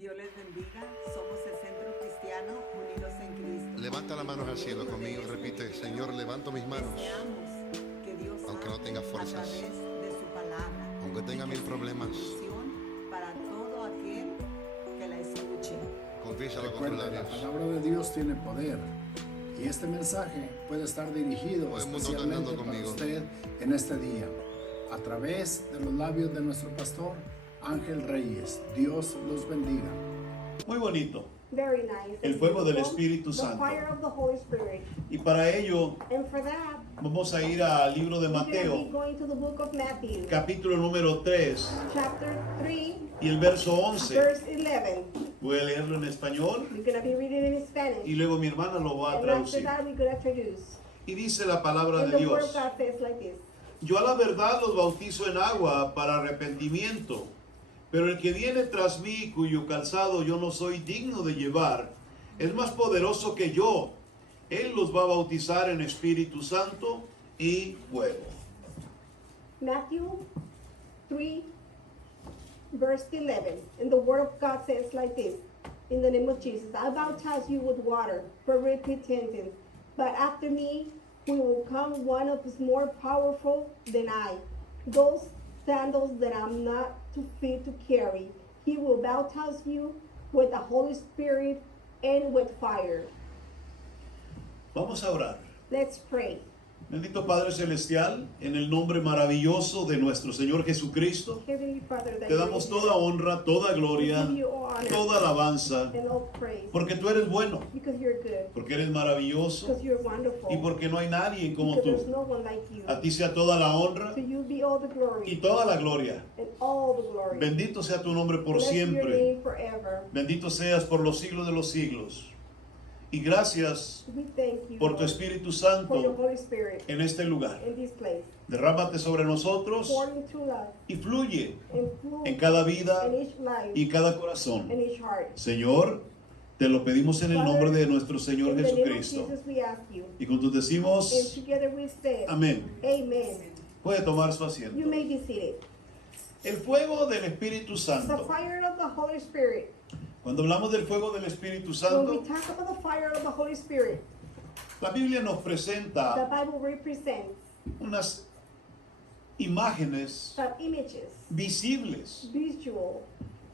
Dios les bendiga. Somos el Centro Cristiano Unidos en Cristo. Levanta las manos al cielo conmigo, repite: Señor, levanto mis manos, Deseamos que Dios aunque no tenga fuerzas, a través de su palabra, aunque tenga mil problemas, para todo aquel que la escuche. confiésalo con tus Recuerda, la labios. palabra de Dios tiene poder y este mensaje puede estar dirigido Todo el mundo está especialmente andando para conmigo. usted en este día a través de los labios de nuestro pastor Ángel Reyes. Dios los bendiga. Muy bonito. Very nice. El fuego del Espíritu The Santo. fire of the Holy Spirit. Y para ello And for that, vamos a ir al libro de we're going to be Mateo, going to the book of Matthew, capítulo número 3 chapter 3, y el verso 11. verse 11. Voy a leerlo en español We're going to be reading it in y Spanish. luego mi hermana lo va a And after traducir. that, we're going to traduce. Y dice la palabra And de the word Dios: of God says like this. Yo a la verdad los bautizo en agua para arrepentimiento, pero el que viene tras mí, cuyo calzado yo no soy digno de llevar, es más poderoso que yo. Él los va a bautizar en Espíritu Santo y fuego. Matthew 3, verse 11. And the word of God says like this. In the name of Jesus, I baptize you with water for repentance. But after me, will come one of us more powerful than I. Those sandals that I'm not too fit to carry. He will baptize you with the Holy Spirit and with fire. Vamos a orar. Let's pray. Bendito Padre Celestial, en el nombre maravilloso de nuestro Señor Jesucristo, Heavenly Father, that te damos toda honra, toda gloria, toda alabanza, and all praise. porque tú eres bueno, Because you're good. porque eres maravilloso Because you're wonderful. y porque no hay nadie como Because there's tú. no one like you. A ti sea toda la honra To you be all the y glory toda la gloria. and all the glory. Bendito sea tu nombre por Bless your siempre. name forever. Bendito seas por los siglos de los siglos. Y gracias We thank you por tu Lord, Espíritu for your Santo Holy Spirit en este lugar. in this place. Derrámate sobre nosotros Pour into us y fluye and flow en cada vida in each life, y cada corazón. in each heart. Señor, te lo pedimos en el nombre de nuestro Señor In the name of Jesucristo. Jesus we ask you. Y juntos decimos, And together we say, amén. Amen. Puede tomar su asiento. You may be seated. El fuego del Espíritu The Santo. fire of the Holy Spirit. Cuando hablamos del fuego del Espíritu When we Santo, talk about the fire of the Holy Spirit, la Biblia nos the presenta Bible represents unas imágenes some images, visibles visual,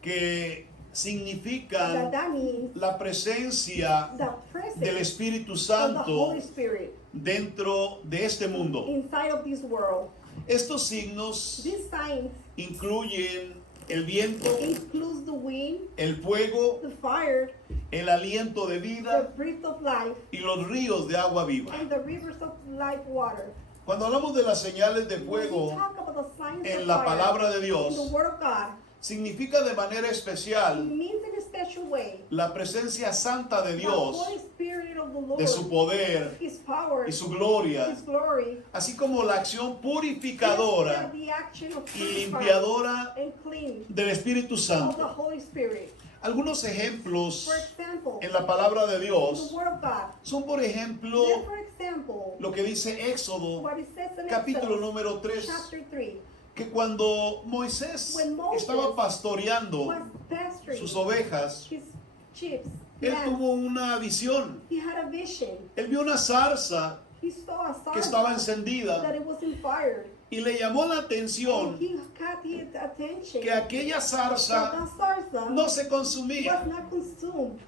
que significan that means la presencia the presence del Espíritu of the Santo Holy Spirit dentro de este mundo. inside of this world. Estos signos These signs incluyen el viento, includes the wind, el fuego, the fire, el aliento de the vida breath of life, y los ríos de agua viva. and the rivers of life water. Cuando hablamos de las señales de When we fuego talk about the signs en of la fire palabra de in the Dios, Word of God, significa de manera it especial means in a special way la presencia santa de the Dios, Holy Spirit of the Lord, de su poder His power, y su gloria, His glory, así como la acción and purificadora the action of y purifying limpiadora and clean del Espíritu of the Santo. Holy Spirit. Algunos ejemplos For example, en la palabra de the Dios Word of God. son, por ejemplo, Then, for example, lo que dice Éxodo, what it says in capítulo Exodus, número 3, chapter 3, que cuando Moisés When Moses estaba pastoreando was pastoring sus ovejas, his sheep, él lambs. tuvo una visión. He had a vision. Él vio una zarza He saw a que estaba zarza encendida that it was in fire. y le llamó la And atención he caught his attention. que aquella that zarza zarza no se consumía. was not consumed.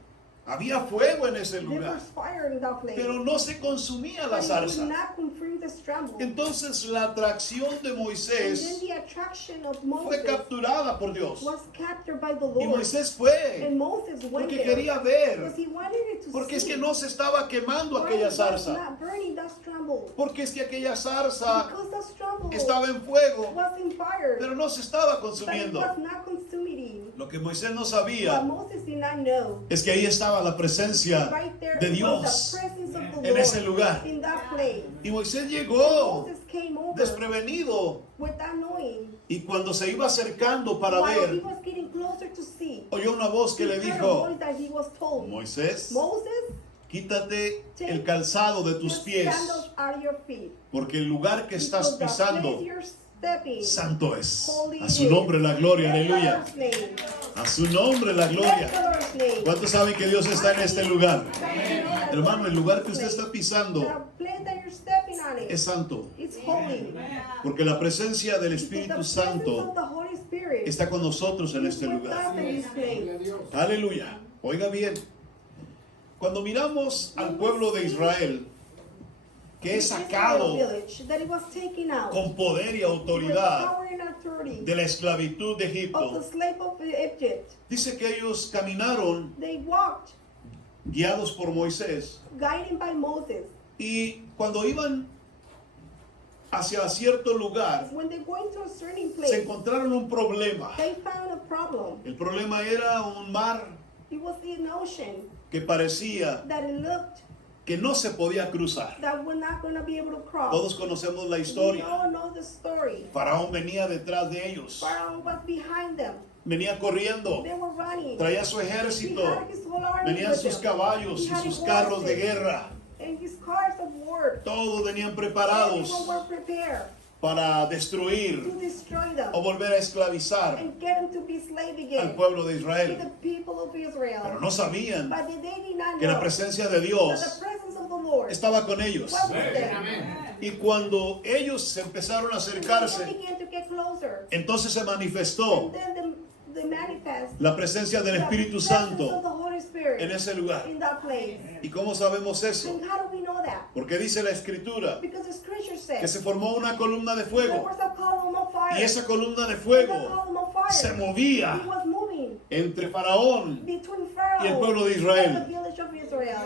Había fuego en ese There lugar, was fire in that place. pero no se consumía la But it zarza. did not consume the tremble. Entonces la atracción de And Moisés then the attraction of fue Moses capturada por Dios. was captured by the Y Lord. Moisés fue And Moses went porque there quería ver, because he wanted it to porque es see que no se estaba quemando why aquella it was zarza, not burning that tremble. porque es que aquella zarza Because the tremble estaba en fuego, was in fire, pero no se estaba but it consumiendo. was not consuming. Lo que Moisés no What sabía Moses did not know, es que ahí estaba la presencia right there de was Dios the presence of the en Lord ese lugar. in that place. Y Moisés llegó Moses came over desprevenido without knowing. y cuando se iba acercando para While he ver, was getting closer to see, oyó una voz que he le heard a dijo: voice that he was told, Moisés, Moses, quítate take el calzado de tus your pies, sandals out of your feet, porque el lugar que estás because the pisando place you're stepping, santo es. holy A su is. nombre la gloria, Bless the aleluya. Lord's name. A su nombre la Bless the gloria. Lord's name. ¿Cuántos saben que Dios está en este lugar? Hermano, Hermano, el lugar que usted está pisando the place that you're stepping on it, es santo. it's holy. Porque la presencia del Because Espíritu the presence Santo of the Holy Spirit está con nosotros en is este with lugar. us in this place. Aleluya. Oiga bien. Cuando miramos al pueblo de Israel, que es sacado Village, that it was taken out con poder y with autoridad power and authority de la esclavitud de of the Egipto, slave of Egypt. dice que ellos caminaron They walked, guiados por Moisés. guided by Moses. Y cuando iban hacia cierto lugar, When they go into a certain se place, encontraron un problema. they found a problem. El problema era un mar It was the ocean que parecía that it looked que no se podía cruzar. that we're not going to be able to cross. Todos conocemos la We historia. all know the story. Faraón venía detrás de ellos. Pharaoh was behind them. Venía corriendo. They were running. Traía su He ejército. had his whole army Venían with sus him. caballos He y had sus his carros de horses guerra. and his cars of war. Todos venían Everyone preparados were prepared para to destruir destroy them o volver a esclavizar and get them to be slave al again pueblo de to Israel. the people of Israel. Pero no sabían But they did not que la know presencia de that Dios the presence of the Lord estaba con ellos. was with them. Y cuando ellos se empezaron a And they acercarse, began to get closer. entonces se manifestó And then they manifest la presencia del the Espíritu presence Santo of the Holy Spirit en ese lugar. in that place. ¿Y cómo sabemos eso? And how do we know that? Porque dice la Escritura Because the scripture que says se formó una columna de there fuego was a column of fire. y esa columna de And the fuego column of fire, se movía it was moving entre Faraón. between Pharaoh Y el pueblo de Israel. and the village of Israel.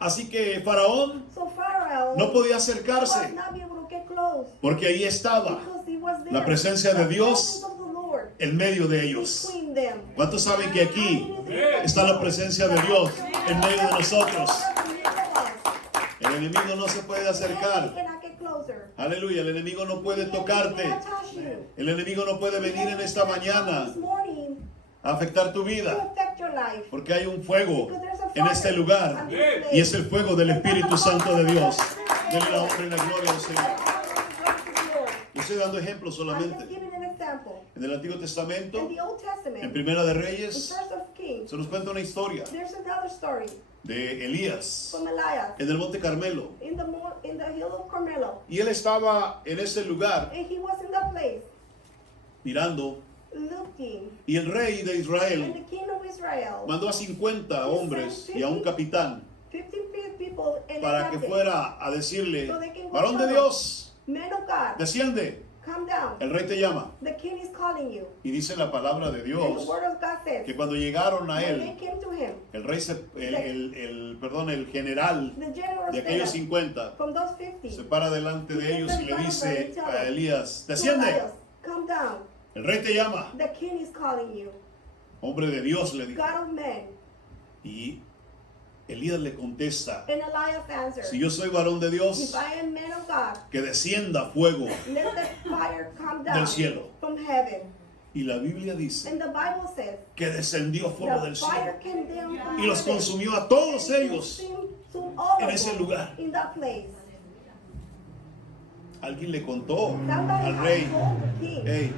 Así que Faraón So Pharaoh no podía was acercarse not be able to get close porque ahí estaba because he was there. la presencia de The Dios presence of the Lord en medio de ellos. between them. ¿Cuántos saben que aquí está la presencia de Dios en medio de nosotros? El enemigo no se puede acercar. Aleluya, el enemigo no puede tocarte. El enemigo no puede venir en esta mañana a afectar tu vida. Porque hay un fuego en este lugar. Y es el fuego del Espíritu Santo de Dios. Denle la honra y la gloria al Señor. Yo estoy dando ejemplos solamente. En el Antiguo Testamento, en Primera de Reyes, se nos cuenta una historia There's another story de Elías from Elias en el Monte Carmelo. in the hill of Carmelo. Y él estaba en ese lugar And he was in that place mirando. looking. Y el rey de And Israel the king of Israel, mandó a 50 hombres y a un capitán 50 people and para a que captain. fuera a decirle: varón de Dios, Men of God, desciende, come down. el rey te llama. The king is calling you. Y dice la palabra de And Dios the word of God says, que cuando llegaron a when they él, came to him, el rey, el general the general de aquellos said, 50 from those 50, se para delante de ellos y le dice a Elías: to desciende, Elias, come down. el rey te llama. The king is calling you. Hombre de Dios, le dijo. God of men. Y Elías le contesta: And Elias answered, si yo soy varón de if Dios, I am man of God, que descienda fuego. let the fire come Del down cielo. from heaven. Y la Biblia dice And the Bible says, que descendió fuego the del fire cielo came down from y los heaven. consumió a todos And ellos. consumed all en of ese them lugar. in that place. Alguien le contó Somebody al had rey: told the king, hey,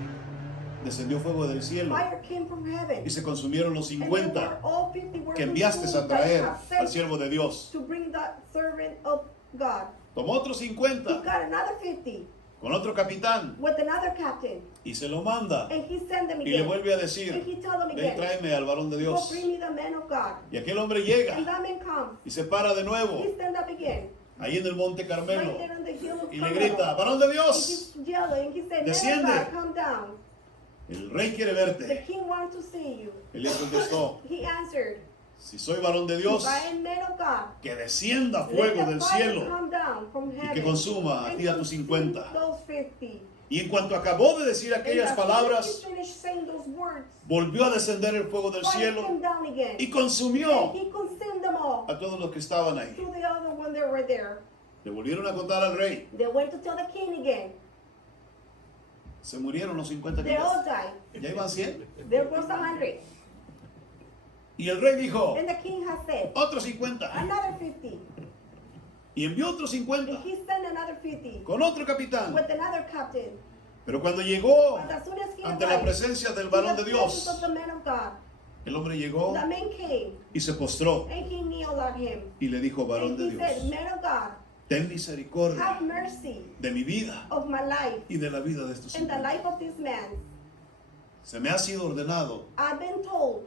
descendió fuego del cielo fire came from heaven. y se consumieron los And they were 50 all 50 were que enviaste consumed a that you traer have sent al siervo de Dios. to bring the servant of God. Tomó otros He 50 got another 50 con otro capitán with another captain. y se lo manda And he sent them y le again. vuelve a And decir: he told them ve y again, tráeme al varón de go Dios. bring me the man of God. Y aquel hombre llega And that man comes. y se para de nuevo He stand up again. ahí en el Monte Right Carmelo there on the hill of y le Carmelo. grita: varón de And Dios, he's yelling. He said, Desciende. man of God, come down. el rey quiere The verte. king wants to see you. Él le contestó: He answered, si soy varón de Dios, if I am man of God, que descienda let fuego the del fire cielo. come down from Y heaven que consuma a and ti a tus consume 50. those 50. Y en cuanto acabó de decir aquellas And as palabras, soon as he finished saying those words, volvió a descender el fuego del fire cielo came down again. y consumió And he consumed them all a todos los que estaban ahí. to the other one that were there. Le volvieron a contar al rey: They went to tell the king again. se murieron los 50 que They all ya. died. Ya iban 100. There was 100. Y el rey dijo: And the king has said, otros 50. another 50. Y envió otros And 50 he sent another 50 con otro capitán. with another captain. Pero cuando llegó But as soon as he he ante la arrived presencia del to varón the de presence Dios. of the man of God. El hombre llegó The man came y se postró and he kneeled at him. y le dijo, varón And de he said, Dios, man of God, ten misericordia have mercy de mi vida of my life y de la vida de estos and the hombres. life of this man. Se me ha sido ordenado I've been told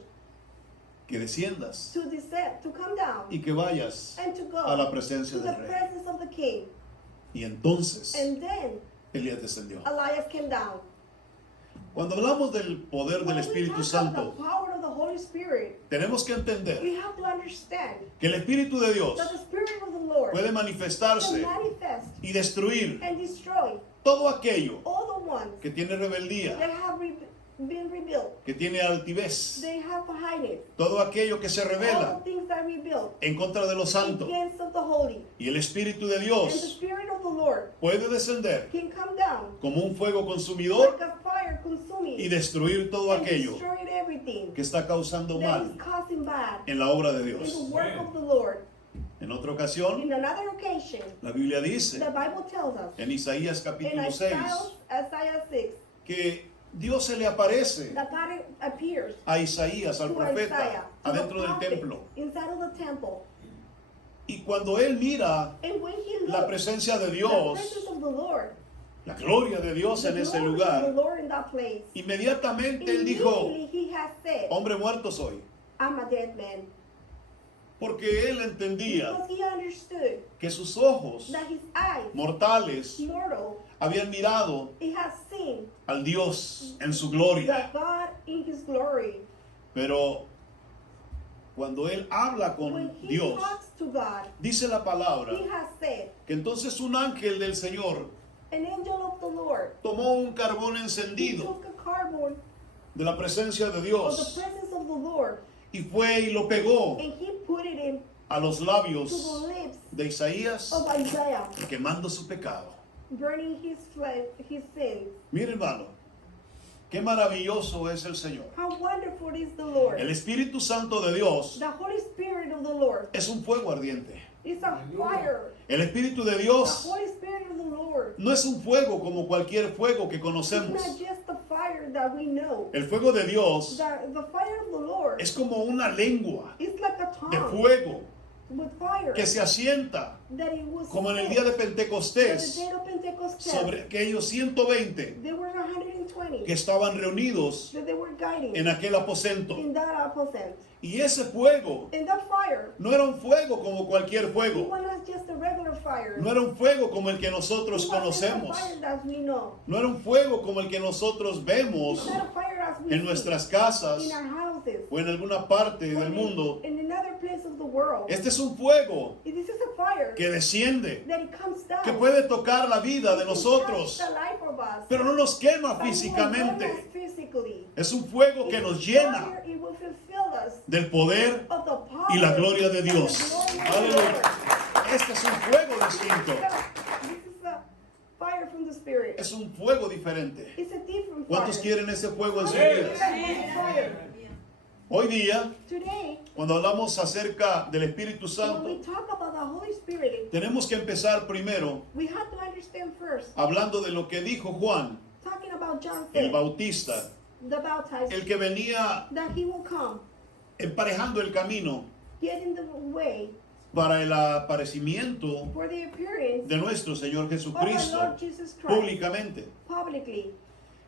que desciendas to descend, to come down y que vayas and to go a la presencia to the del rey. presence of the king. Y entonces And then Elías descendió. Elias came down. Cuando hablamos del poder del When we Espíritu talk Santo, about the power of the Holy Spirit, tenemos que entender we have to understand que el Espíritu de Dios that the Spirit of the Lord puede can manifestarse manifest y destruir and destroy todo aquello all the ones que tiene rebeldía, that have been rebuilt. que tiene altivez, They have hidden todo aquello que se all revela the things that rebuilt en contra de lo santo. against of the holy. Y el Espíritu de And the Dios Spirit of the Lord puede descender can come down como un fuego consumidor like a fire consuming y destruir todo and aquello destroy everything que está causando that mal is causing bad en la obra de in the Dios. work of the Lord. En otra ocasión, In another occasion, la Biblia dice the Bible tells us en Isaías in capítulo 6 Isaiah 6 que Dios se le aparece that God appears a Isaías, al to Isaiah, profeta, to the adentro del prophet, templo. inside of the temple. Y cuando él mira And when he la looked, presencia de the Dios, presence of the Lord, la gloria de Dios the en ese glory of lugar, the Lord in that place, inmediatamente él dijo, immediately he has said, hombre muerto soy. I'm a dead man. Porque él entendía Because he understood que sus ojos that his eyes, mortales mortal, habían mirado he has seen al Dios en su the gloria. God in his glory. Pero cuando él habla When con he Dios, talks to God, dice la palabra he has said, que entonces un ángel del Señor an angel of the Lord, tomó un carbón he encendido took a cardboard de la presencia de of the Dios presence of the Lord y fue y lo pegó and he put it in a los to labios the lips de Isaías, of Isaiah, quemando su pecado. burning his flesh, his sins. Mire, hermano, qué maravilloso es el Señor. How wonderful is the Lord. El Espíritu Santo de Dios The Holy Spirit of the Lord es un fuego ardiente. is a fire. El Espíritu de The Dios Holy Spirit of the Lord no es un fuego como cualquier fuego que is conocemos. not just the fire that we know. El fuego de Dios The fire of the Lord es como una lengua is like a de tongue fuego with fire que se asienta that it was como en el set día de on the Pentecostés day of Pentecost. sobre aquellos 120 There were 120 que estaban reunidos that they were guiding en aquel aposento. in that apostle. Y ese fuego And that fire, no era un fuego como cualquier it fuego. was not just a regular fire. No era un fuego como el que nosotros It wasn't a conocemos. fire that we know. No era un fuego como el que nosotros vemos It's not a fire as we en see nuestras casas in our houses o en alguna parte or del mundo. in another place of the world. Este es un fuego This is a fire que desciende, that it comes down. que puede tocar la vida de It can nosotros, touch the life of us, pero no nos quema but it will burn físicamente. us physically. Es un fuego que It nos is llena fire, it will fulfill us del poder of the power y la gloria de and the Dios. glory of the Aleluya. Lord. Este es un fuego distinto. This is a fire from the Spirit. Es un fuego diferente. It's a different ¿Cuántos fire. quieren ese fuego en su How many vida? want fire? Hoy día, Today, cuando hablamos acerca del Espíritu when we Santo, talk about the Holy Spirit, tenemos que empezar primero we have to understand first, hablando de lo que dijo Juan, talking about John el 6, Bautista, the baptized, el que venía that he will come, emparejando el camino get in the way para el aparecimiento for the appearance de nuestro Señor of our Jesucristo Lord Jesus Christ públicamente. publicly.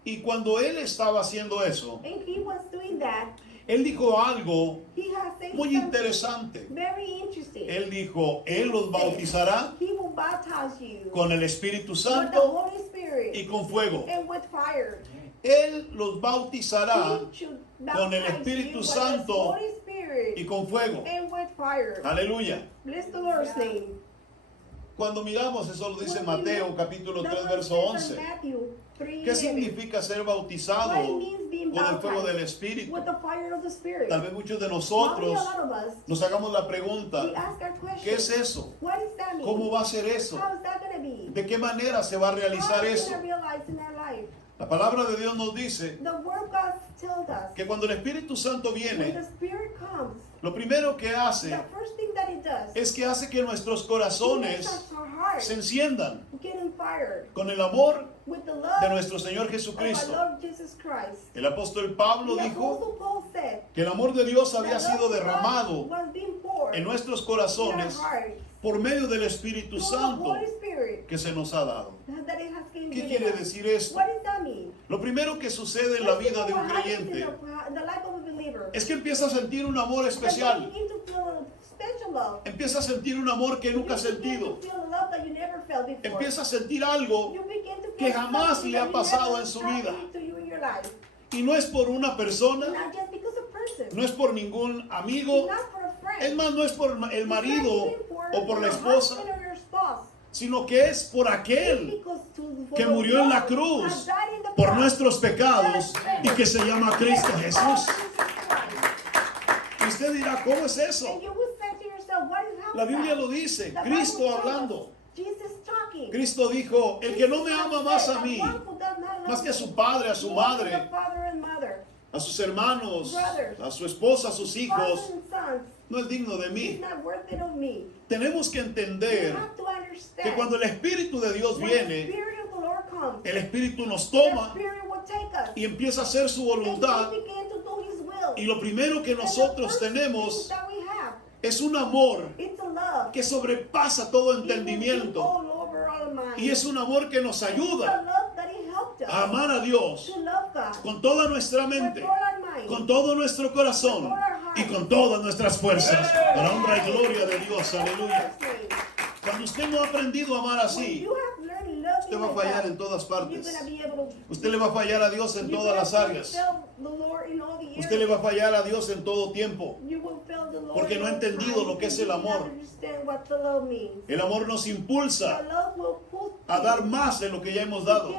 Y cuando él estaba haciendo eso, And he was doing that. él dijo algo He has said muy something interesante. very interesting. Él dijo, él los bautizará He will baptize you con el Espíritu with the Santo Holy Spirit y con fuego. and with fire. Él los bautizará He should con el baptize Espíritu you with Santo the Holy Spirit y con fuego. and with fire. Aleluya. Bless the Lord's name. Cuando miramos, eso lo dice When we Mateo look, capítulo the 3 Lord verso says in 11. Matthew 3:11, ¿Qué significa ser bautizado what it means being con el fuego del baptized Espíritu? with the fire of the Spirit. Tal vez muchos de Probably nosotros a lot of us, nos hagamos la we pregunta, ask our question, ¿qué es eso? what is that mean? ¿Cómo va a ser eso? How is that going to be? ¿De qué manera se va a How realizar are we eso? going to realize in our life? La palabra de Dios nos dice The Word of God tells us que cuando el Espíritu Santo when the viene, Spirit comes, lo primero que hace the first thing that it does es que hace que nuestros it corazones makes our hearts se enciendan. get fire con el amor with the de love nuestro Señor of our Jesucristo. Lord Jesus Christ. El apóstol Pablo The dijo Apostle Paul said que el amor de Dios that había love sido of God derramado was being poured en nuestros in corazones our hearts por medio del Espíritu through the Santo Holy Spirit que se nos ha dado. that it has given ¿Qué quiere us. decir esto? What does that mean? Lo primero que sucede en la vida de un What happens creyente in the life of a believer es que empieza a sentir un amor that they especial. begin to feel a special love. Empieza a sentir un amor que nunca ha You begin sentido. to feel a love that you never felt before. Empieza a sentir algo You begin to que feel jamás something le ha that you pasado never en su happened vida. to you in your life. y no es por una persona, Not just because of person. no es por ningún amigo, Not for a friend. es más, no es por el marido o por la esposa, sino que es por aquel que murió en la cruz por nuestros pecados y que se llama Cristo Jesús. Y usted dirá, ¿cómo es eso? La Biblia lo dice, Cristo hablando. Cristo dijo, el que no me ama más a mí, más que a su padre, a su madre, a sus hermanos, a su esposa, a sus hijos, no es digno de mí. Tenemos que entender que cuando el Espíritu de Dios viene, el Espíritu nos toma y empieza a hacer su voluntad. Y lo primero que nosotros tenemos es un amor que sobrepasa todo entendimiento. Y es un amor que nos ayuda a amar a Dios con toda nuestra mente, con todo nuestro corazón y con todas nuestras fuerzas. Para honra y gloria de Dios. Aleluya. Cuando usted no ha aprendido a amar así, usted va a fallar en todas partes. Usted le va a fallar a Dios en todas las áreas. Usted le va a fallar a Dios en todo tiempo. Porque no ha entendido lo que es el amor. El amor nos impulsa a dar más de lo que ya hemos dado.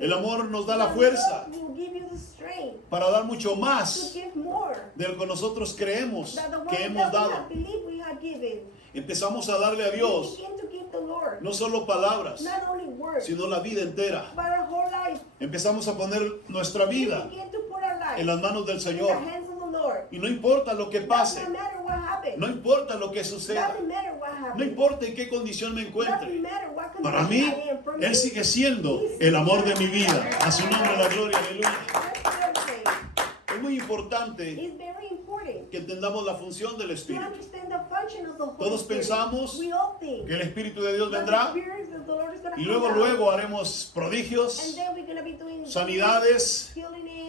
El amor nos da la fuerza para dar mucho más de lo que nosotros creemos que hemos dado. Empezamos a darle a Dios no solo palabras, sino la vida entera. Empezamos a poner nuestra vida en las manos del Señor. Y no importa lo que pase, no importa lo que suceda, no importa en qué condición me encuentre. Para mí, Él sigue siendo el amor de mi vida. A su nombre la gloria, aleluya. Es muy importante que entendamos la función del Espíritu. Todos pensamos que el Espíritu de Dios vendrá y luego haremos prodigios, sanidades,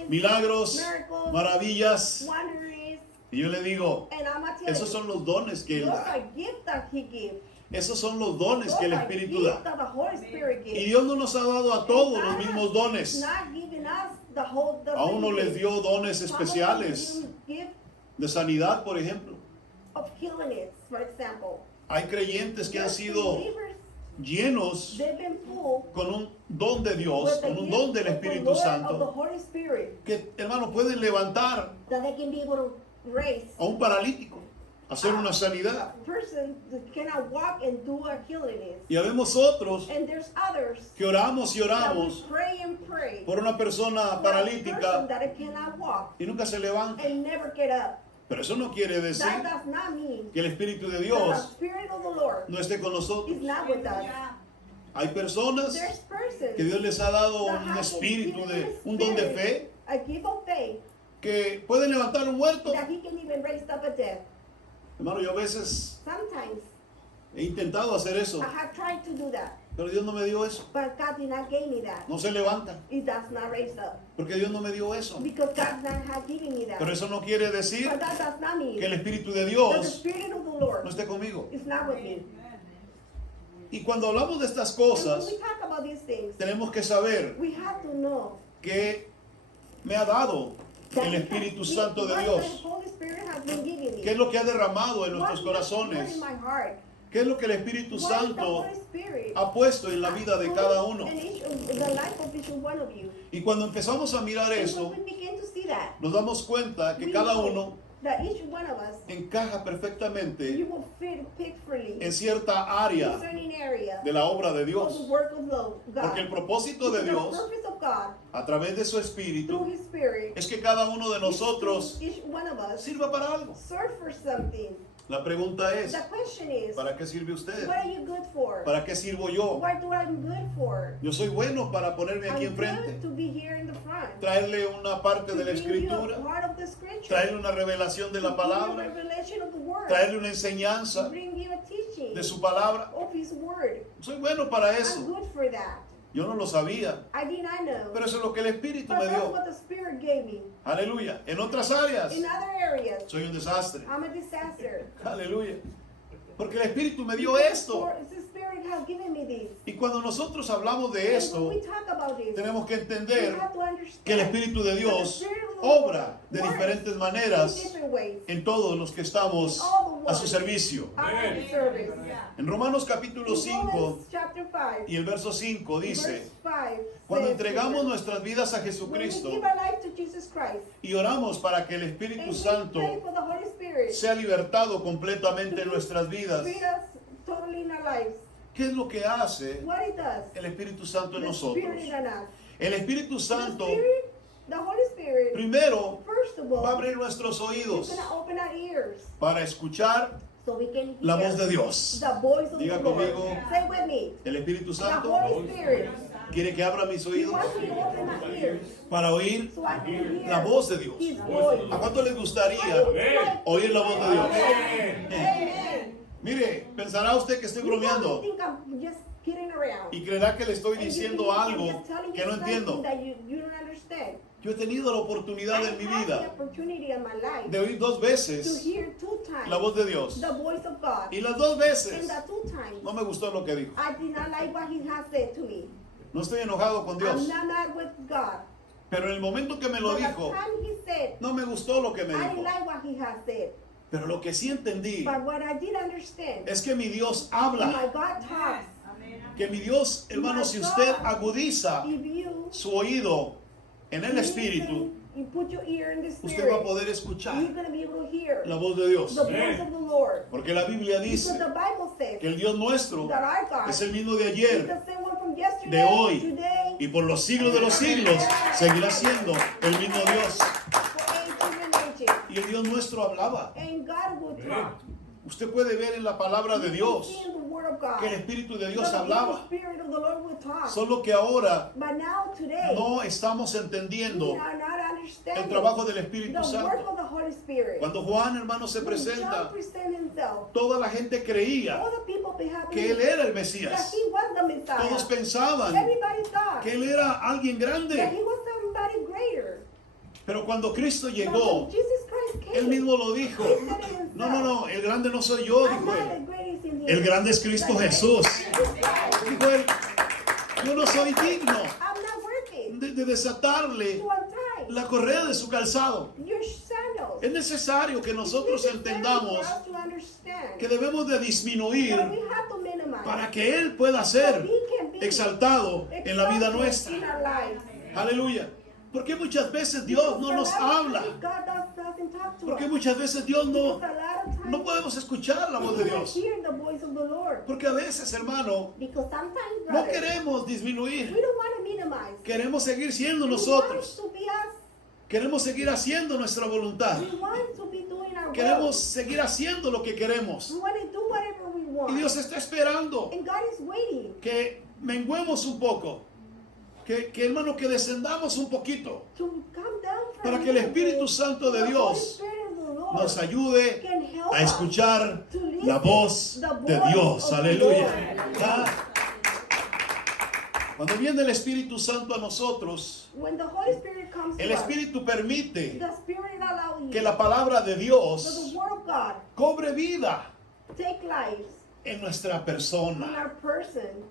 milagros, maravillas. Y yo le digo, esos son los dones que Él da. Esos son los dones que el Espíritu da. Y Dios no nos ha dado a todos los mismos dones. A uno les dio dones especiales de sanidad, por ejemplo. Hay creyentes que han sido llenos con un don de Dios, con un don del Espíritu Santo, que, hermano, pueden levantar a un paralítico, hacer una sanidad. Y habemos otros que oramos y oramos por una persona paralítica y nunca se levanta. Pero eso no quiere decir que el Espíritu de Dios no esté con nosotros. Hay personas que Dios les ha dado un espíritu, un don de fe, que pueden levantar un muerto. Hermano, yo a veces he intentado hacer eso, pero Dios no me dio eso. No se levanta, porque Dios no me dio eso. Pero eso no quiere decir que el Espíritu de Dios no esté conmigo. Y cuando hablamos de estas cosas, tenemos que saber que me ha dado el Espíritu Santo de Dios. ¿Qué es lo que ha derramado en nuestros corazones? ¿Qué es lo que el Espíritu Santo ha puesto en la vida de cada uno? Y cuando empezamos a mirar eso, nos damos cuenta que cada uno encaja perfectamente en cierta área de la obra de Dios. Porque el propósito de Dios, a través de su Espíritu, es que cada uno de nosotros sirva para algo. La pregunta es, The question is, ¿para qué sirve usted? what are you good for? ¿Para qué sirvo yo? What do I good for? Yo soy bueno para ponerme aquí I'm enfrente, good to be here in the front. traerle una parte To de la bring you a escritura, part of the scripture. traerle una revelación de la To bring you a palabra, revelation of the word. traerle una To enseñanza bring you a teaching de su palabra. of his word. Soy bueno para I'm eso. good for that. Yo no lo sabía, I did not know. pero eso es lo que el Espíritu But me that's dio. what the Spirit gave me. Aleluya. En otras áreas In other areas, soy un desastre. I'm a disaster. Aleluya. Porque el Espíritu me dio esto. For the Spirit has given me this. Y cuando nosotros hablamos de And when esto, we talk about this, tenemos que we entender have to understand que el Espíritu de that the Dios Spirit of the Lord obra de works diferentes in maneras different ways. en todos los que estamos a su servicio. Our service. En Romanos capítulo In 5 Romans chapter 5, y el verso 5 dice, verse 5 cuando says entregamos here, nuestras vidas a when we Jesucristo give our life to Jesus Christ, y oramos para que el and Espíritu we Santo pray for the Holy Spirit sea libertado completamente en nuestras vidas, free us totally in our lives, ¿qué es lo que hace what it does, el Espíritu Santo en the nosotros? Spirit in us. El Espíritu Santo The Spirit, the Holy Spirit, primero first of all, va a abrir nuestros He's oídos going to open our ears para escuchar so we can la hear voz de Dios. the voice of Diga the Lord. conmigo. Say with me. El Espíritu The Santo Holy Spirit. quiere que abra mis He oídos wants me to open my ears para oír so I can hear la voz de Dios. His voice. ¿A cuánto les gustaría oír la voz de Dios? Amen. Mire, pensará usted que estoy You probably bromeando think I'm just kidding around. y creerá que le estoy And you diciendo think I'm algo just telling que you no something entiendo. that you don't understand. Yo he tenido la oportunidad en mi I had the vida opportunity in my life de oír 2 to veces hear 2 times la voz de Dios. the voice of God. Y las 2 veces And the 2 times, no me gustó lo que dijo. I did not like what he has said to me. No estoy enojado con I'm Dios. not mad with God. Pero en el momento que me lo But the dijo, time he said, no me gustó lo que me I dijo. didn't like what he has said. Pero lo que sí entendí But what I did understand, es que mi Dios my habla. God talks. Que mi Dios, hermano, si usted agudiza If you su oído en el Espíritu, listen, you put your ear in the usted Spirit, va a poder escuchar you're going to be able to hear la voz de Dios. the voice of the Lord. Porque la Biblia Because dice the Bible says que el Dios nuestro that our God es el mismo de is ayer, the same one from yesterday, de hoy today, y por los siglos de los siglos seguirá siendo el mismo Dios. for ages and ages. Y el Dios nuestro hablaba. And God will talk. Usted puede ver en la palabra de Dios You can see in the Word of God que el Espíritu de Dios that the hablaba. Spirit of the Lord will talk. Solo que ahora But now, today, no estamos we entendiendo are not understanding el trabajo del the Espíritu work Santo. of the Holy Spirit. Cuando Juan, hermano, se When presenta, John present himself, toda la gente creía all the people behind que él era el Mesías. that he was the Messiah. Todos pensaban Everybody thought que él era alguien that grande. he was somebody greater. Pero cuando Cristo But llegó, when Jesus Christ came, él mismo lo dijo. he said it himself. No, el grande no soy yo, I'm dijo not the él. greatest in El here. grande es Cristo The greatest Jesús. is Jesus Christ. Dijo él, yo no soy digno I'm not worthy de desatarle to untie la correa de su calzado. your sandals. Es necesario que nosotros It is necessary entendamos for us to understand que debemos de disminuir that we have to minimize para que Él pueda so ser he can be exaltado en la vida exalted in nuestra. our lives. Aleluya. Porque muchas veces Dios no nos habla. God doesn't talk to Porque us. muchas veces Dios no, Because a lot of times no podemos escuchar la voz de we don't Dios. hear the voice of the Lord. Porque a veces, hermano, Because sometimes, no brothers, queremos we disminuir. don't want to minimize. Queremos seguir siendo We nosotros. want to be us. Queremos seguir haciendo nuestra voluntad. We want to be doing our Queremos will. seguir haciendo lo que queremos. We want to do whatever we want. Y Dios está esperando And God is waiting que menguemos un poco. Que hermano, que descendamos un poquito. to come down from Para que el Espíritu Santo de the Holy Dios Spirit of the Lord nos ayude can help a escuchar us to listen la voz the de voice Dios. of the Aleluya. Lord. Ah. Cuando viene el Espíritu Santo a nosotros, When the Holy Spirit comes el to us, Espíritu permite the Spirit allows que you la palabra de so Dios the Word of God cobre vida take lives en nuestra in persona. our person.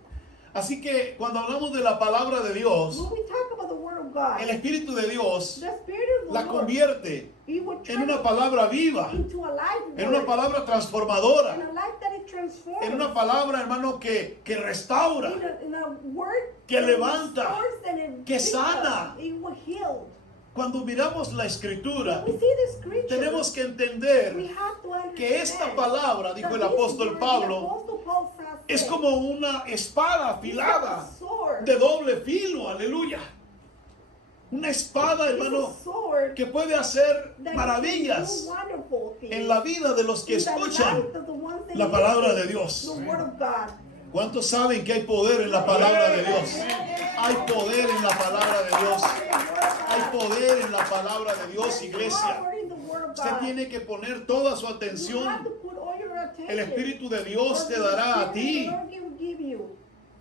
Así que cuando hablamos de la palabra de Dios, When we talk about the Word of God, el Espíritu de Dios the Spirit of the la Lord, convierte He will en turn una it palabra viva, into a life en una word, palabra and transformadora, a life that it transforms, en una palabra, hermano, que restaura, in a word que that levanta, restores and it que heals sana. us. It will heal. Cuando miramos la escritura, We see the scripture. tenemos que We entender have to understand que esta palabra, dijo el that this apóstol word, Pablo, the Apostle Paul has es said, como una espada it's afilada a sword. de doble filo, aleluya. Una espada, It's a hermano, sword que puede hacer that maravillas. can do wonderful feet. en la vida de los que In the escuchan life of the ones that la palabra de listen Dios. to the word of God. ¿Cuántos saben que hay poder en la palabra de Dios? Hay poder en la palabra de Dios. Hay poder en la palabra de Dios, iglesia. Power in the word of Usted God. tiene que poner toda su You have atención. to put all your attention. El Espíritu de Dios Or te the dará a Spirit ti of the Lord will give you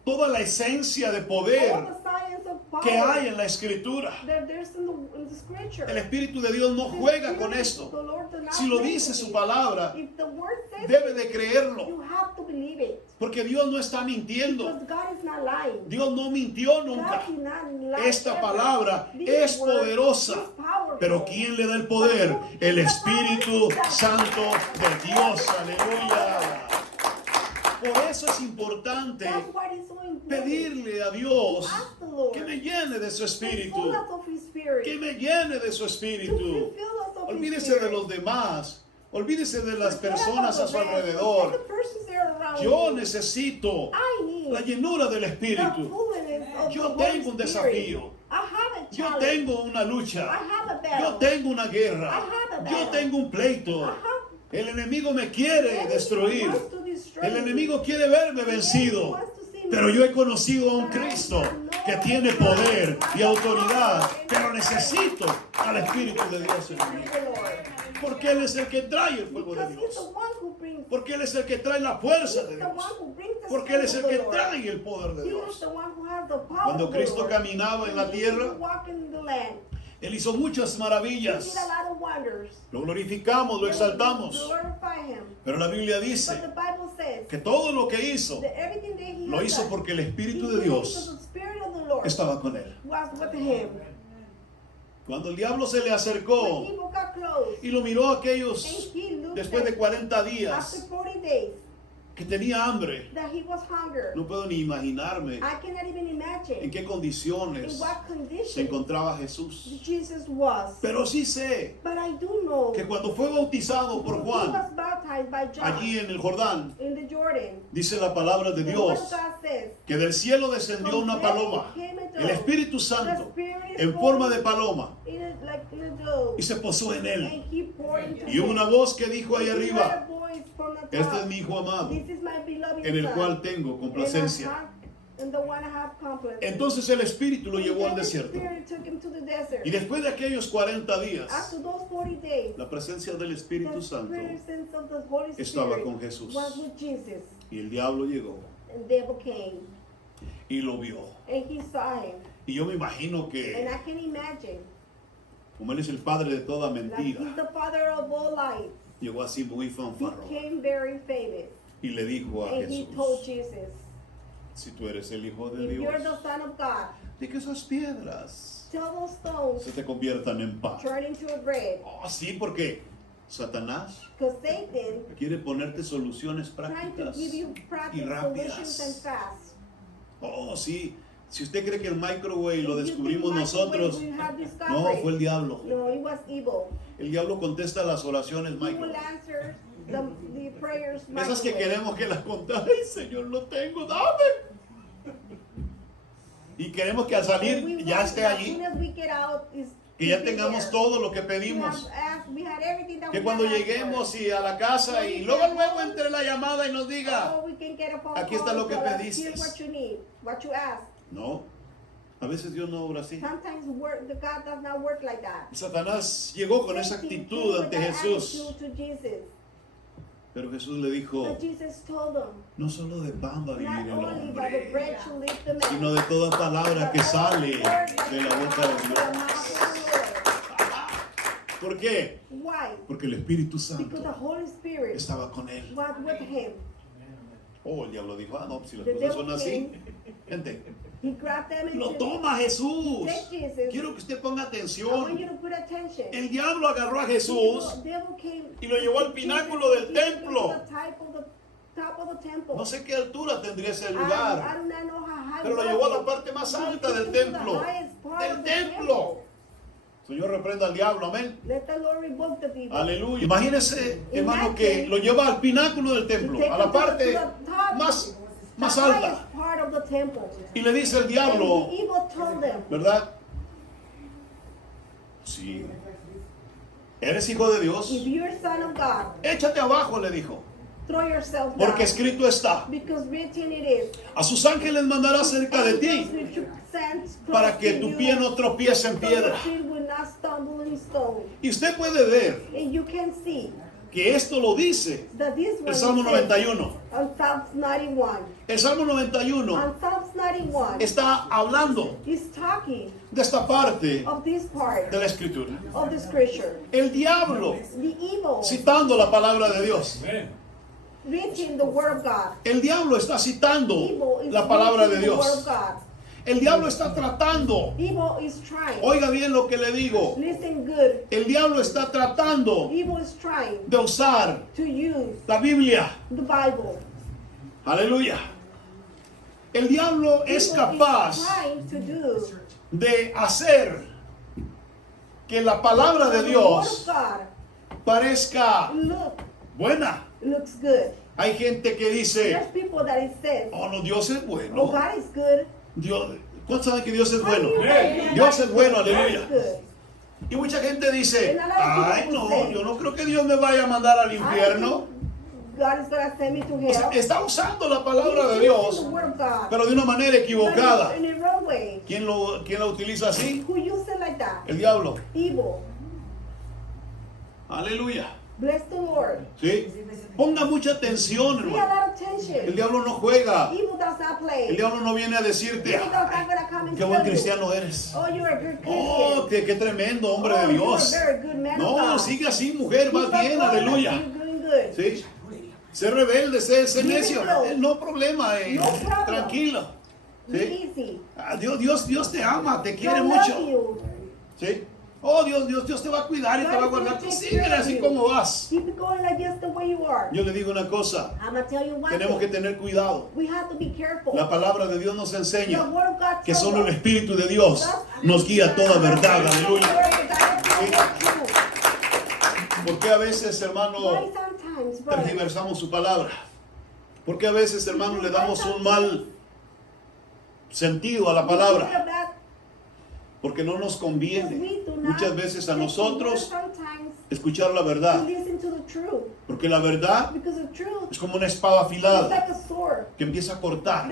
toda la esencia de all poder the science of power que hay en la Escritura. that there's in the scripture. El Espíritu de Dios no The juega Spirit con of esto. the Lord does not Si lo play dice with su it. palabra, If the word says debe it, de creerlo. you have to believe it. Porque Dios no está mintiendo. Because God is not lying. Dios no mintió nunca. God did not lie Esta ever. palabra This es word poderosa. is powerful. Pero ¿quién le da el poder? El Espíritu Santo de Dios. Aleluya. Por eso es importante That's why it's so important. pedirle a Dios Ask the Lord que me llene de su to espíritu. fill us of His Spirit. Que me llene de su To espíritu. fill us of His Olvídese Spirit. de los demás. Olvídese de las Forget personas about a su the rest. alrededor. Forget the persons that are around Yo you. necesito I need la llenura del the espíritu. fullness of Yo the Holy tengo un Spirit. desafío. I have a Yo challenge. tengo una I lucha. have a Yo battle. tengo una guerra. I have a Yo battle. tengo un pleito. I have- El enemigo me quiere Enemy destruir. wants to destroy El me. enemigo quiere verme vencido. Pero yo he conocido a un Cristo que tiene poder y autoridad. Pero necesito al Espíritu de Dios en mí. Porque Él es el que trae el fuego de Because He's the Dios. one who brings. Porque Él es el que trae la fuerza He's de the Dios. one who brings the Porque Él es el strength que of the Lord. trae el poder de He is Dios. the one who has the power Cuando of the Cristo Lord. caminaba en la When he tierra, was walking in the land, Él hizo muchas He maravillas. did a lot of wonders. Lo glorificamos, lo exaltamos. Glorify Him. Pero la Biblia But the dice Bible says que todo lo que hizo that everything that He lo has hizo done, porque el Espíritu He de did it Dios because the Spirit of the Lord estaba con Él. was with Him. Cuando el diablo se le When acercó evil got close, y lo miró a and aquellos He looked después de at 40 after días 40 days que tenía hambre, that He was hungry. no puedo ni imaginarme I cannot even imagine en qué in condiciones what se condition encontraba Jesús. Jesus was. Pero sí sé But I do know que cuando fue bautizado por when He Juan was baptized by John allí en el Jordán, in the Jordan. dice la palabra de The word Dios of God says, que del cielo descendió una paloma, el Espíritu Santo, en forma de paloma, in a, like in a dove, y se posó en él. and He poured into Y hubo una him. voz que dijo ahí And he heard arriba: a voice from the este top, es mi hijo amado, This is my beloved en el son, cual tengo complacencia. and the one I have confidence. Entonces el Espíritu lo And llevó then al the desierto. Spirit took him to the desert. Y después de aquellos 40 días, After those 40 days, la presencia del Espíritu the Santo presence of the Holy estaba Spirit con Jesús. was with Jesus. Y el diablo llegó And devil came, y lo vio. and he saw him. Y yo me imagino And que, I can imagine como él es el padre de toda that he's mentira, the father of all lights. llegó así muy He fanfarrón became very famous. y le dijo a And he told Jesús: Jesus, si tú eres el Hijo de if Dios, you're the Son of God, de que esas piedras tell those stones se te conviertan en pan. turn into a bread. Oh, sí, porque Satanás Because Satan quiere ponerte soluciones trying to prácticas give you y practical solutions and rápidas. fast. Oh, sí. Si usted cree que el microwave lo If you descubrimos think nosotros, microwave we have discovered, no, fue el diablo. No, it was evil. El diablo contesta las oraciones He will microwave. answer the prayers Esas que microwave. queremos que las contara. Ay, Señor, lo tengo, dame. Y queremos que al And we salir ya want esté that as allí, soon as we get out, is que ya to be tengamos there. todo lo que We pedimos. have asked- we had everything that Que we cuando had asked lleguemos for. y a la casa y luego entre la llamada y nos diga: Oh, we can get a phone aquí está call lo que and tell us, pediste. Here's what you need, what you asked. no, a veces Dios no obra así. Sometimes the God does not work like that. Satanás llegó con esa Satan actitud came with ante that Jesús, attitude to Jesus. pero Jesús le dijo: But Jesus told him, no solo de pan va a not vivir el only by the hombre, bread shall live the man, sino de toda palabra que but sale every word that de la comes boca de out of the Dios. mouth of the Lord. ¿Por qué? Why? Porque el Espíritu Because the Santo Holy Spirit estaba con él. was with him. Oh, el diablo dijo: no, si las The cosas devil son así. Gente, He grabbed them and lo said, toma Jesús. Take Jesus. Quiero que usted ponga I want you atención. to put attention. El diablo agarró a Jesús. The devil came y lo llevó al pináculo del templo. To the top of the temple. No sé qué altura tendría ese I lugar, do not know how high pero lo it llevó a la was. parte más alta del He took him to the templo. highest part Del of the templo. Señor, reprenda al diablo, amén. Let the Lord rebuke the devil. Aleluya. Imagínese, hermano, que lo lleva al pináculo del templo, a la parte más the alta. highest part of the temple. Y le dice el And diablo, the evil told them, ¿verdad? Sí. ¿Eres hijo de Dios? If you're a son of God, Échate abajo, le dijo. throw yourself down. Porque escrito está. Because written it is. A sus ángeles mandará cerca de ti Which you sent para que close tu to pie you, no tropiece en so piedra. your feet will not stumble in stone. Y usted puede ver And you can see que esto lo dice that this one el Salmo says 91. on Psalms 91. El Salmo 91 On Psalms 91, está hablando he's talking de esta parte of this part de la escritura. of the scripture. El diablo, The evil citando la palabra de Dios. written the word of God. El diablo está citando Evil is la palabra de written the word of Dios. God. El diablo está tratando. Evil is trying. Oiga bien lo que le digo. Listen good. El diablo está tratando Evil is trying de usar to use la Biblia. the Bible. Aleluya. El diablo es Evil capaz is trying to do de hacer que la palabra de the Dios word of God parezca buena. looks good. Hay gente que dice, There's people that it says, oh no, Dios es oh, bueno. God is good. Dios, ¿cuántos saben que Dios es How do bueno? you know that Dios es bueno, God is aleluya. good? Y mucha gente dice, And a lot of ay people no, say, yo no creo que Dios me vaya a mandar al I infierno. think God is going to send me to O sea, hell. está usando la palabra de He's using Dios, the word of God, pero de una manera equivocada. but in a wrong way. ¿Quién la utiliza así? Who use it like that? El diablo. Evil. Aleluya. Bless the Lord. ¿Sí? Ponga mucha atención, Pay a hermano. lot of attention. El diablo no juega. Evil does not play. El diablo no viene a decirte, Evil does "Ay, not gonna come and qué buen tell you, cristiano eres. oh, you're a good Christian. Oh, qué tremendo hombre Oh, de you're Dios. a very good man of No, God. sigue así, mujer, Keep vas on bien, going, aleluya. you're doing good. ¿Sí? Sé rebelde, sé necio. Ridículo. No problema, No problem. tranquilo. Be ¿Sí? easy. Ah, Dios te ama, te quiere God mucho. love you. ¿Sí? Oh, Dios te va a cuidar y te va a guardar. Tú sigue así como vas. Keep it going like just the way you are. Yo le digo una cosa, I'm gonna tell you one tenemos que thing. tener cuidado. We have to be careful. La palabra de Dios nos The enseña word of God que tells solo el us Espíritu de Dios nos guía a toda verdad. Aleluya. ¿Por qué a veces, hermano, Why sometimes, brother, tergiversamos su palabra? ¿Por qué a veces, hermano, le damos un mal sentido a la palabra? Porque no nos conviene muchas veces a nosotros escuchar la verdad. Porque la verdad es como una espada afilada que empieza a cortar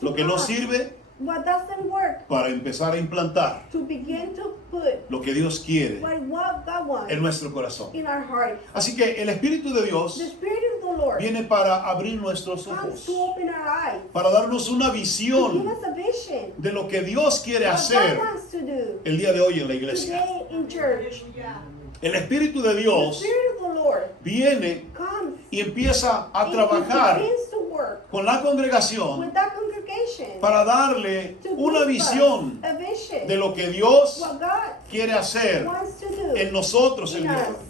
lo que no sirve what doesn't work para empezar a implantar to begin to put lo que Dios quiere what God wants en nuestro corazón. in our heart. Así que el Espíritu de Dios The Spirit of the Lord viene para abrir nuestros comes ojos, to open our eyes, para darnos una to give visión us a vision de lo que Dios quiere what God hacer wants to do el día de hoy en la iglesia. today in church. El Espíritu de The Dios Spirit of the Lord viene comes y empieza a and trabajar he begins to work con la congregación with that congregation para darle to una give us visión a vision de lo que Dios what God quiere hacer wants to do en nosotros el in día de us. hoy.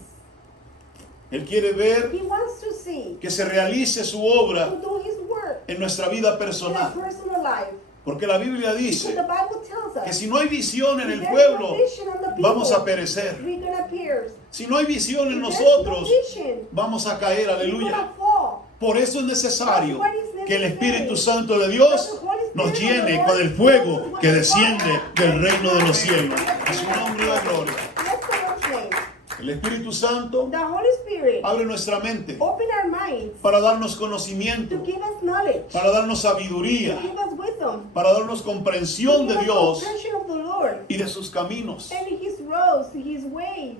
Él quiere ver He wants to see que se realice su obra to do His work en nuestra vida in our personal. personal life. Porque la Biblia So dice the Bible tells us que si no hay visión en if el there's pueblo, no vision on the people, vamos a perecer. we're gonna perish. Si no hay visión en If there's nosotros, no vision, vamos a caer, we're aleluya. gonna fall. Por eso es necesario que el Espíritu Santo de Dios nos llene con el fuego que desciende del reino de los cielos. A su nombre la gloria. Bless the Lord's name. El Espíritu Santo The Holy Spirit abre nuestra mente open our minds para darnos to conocimiento, give us knowledge, para darnos to sabiduría, give us wisdom, para darnos comprensión to de give us Dios compassion of the Lord y de sus caminos. and His roads, His ways.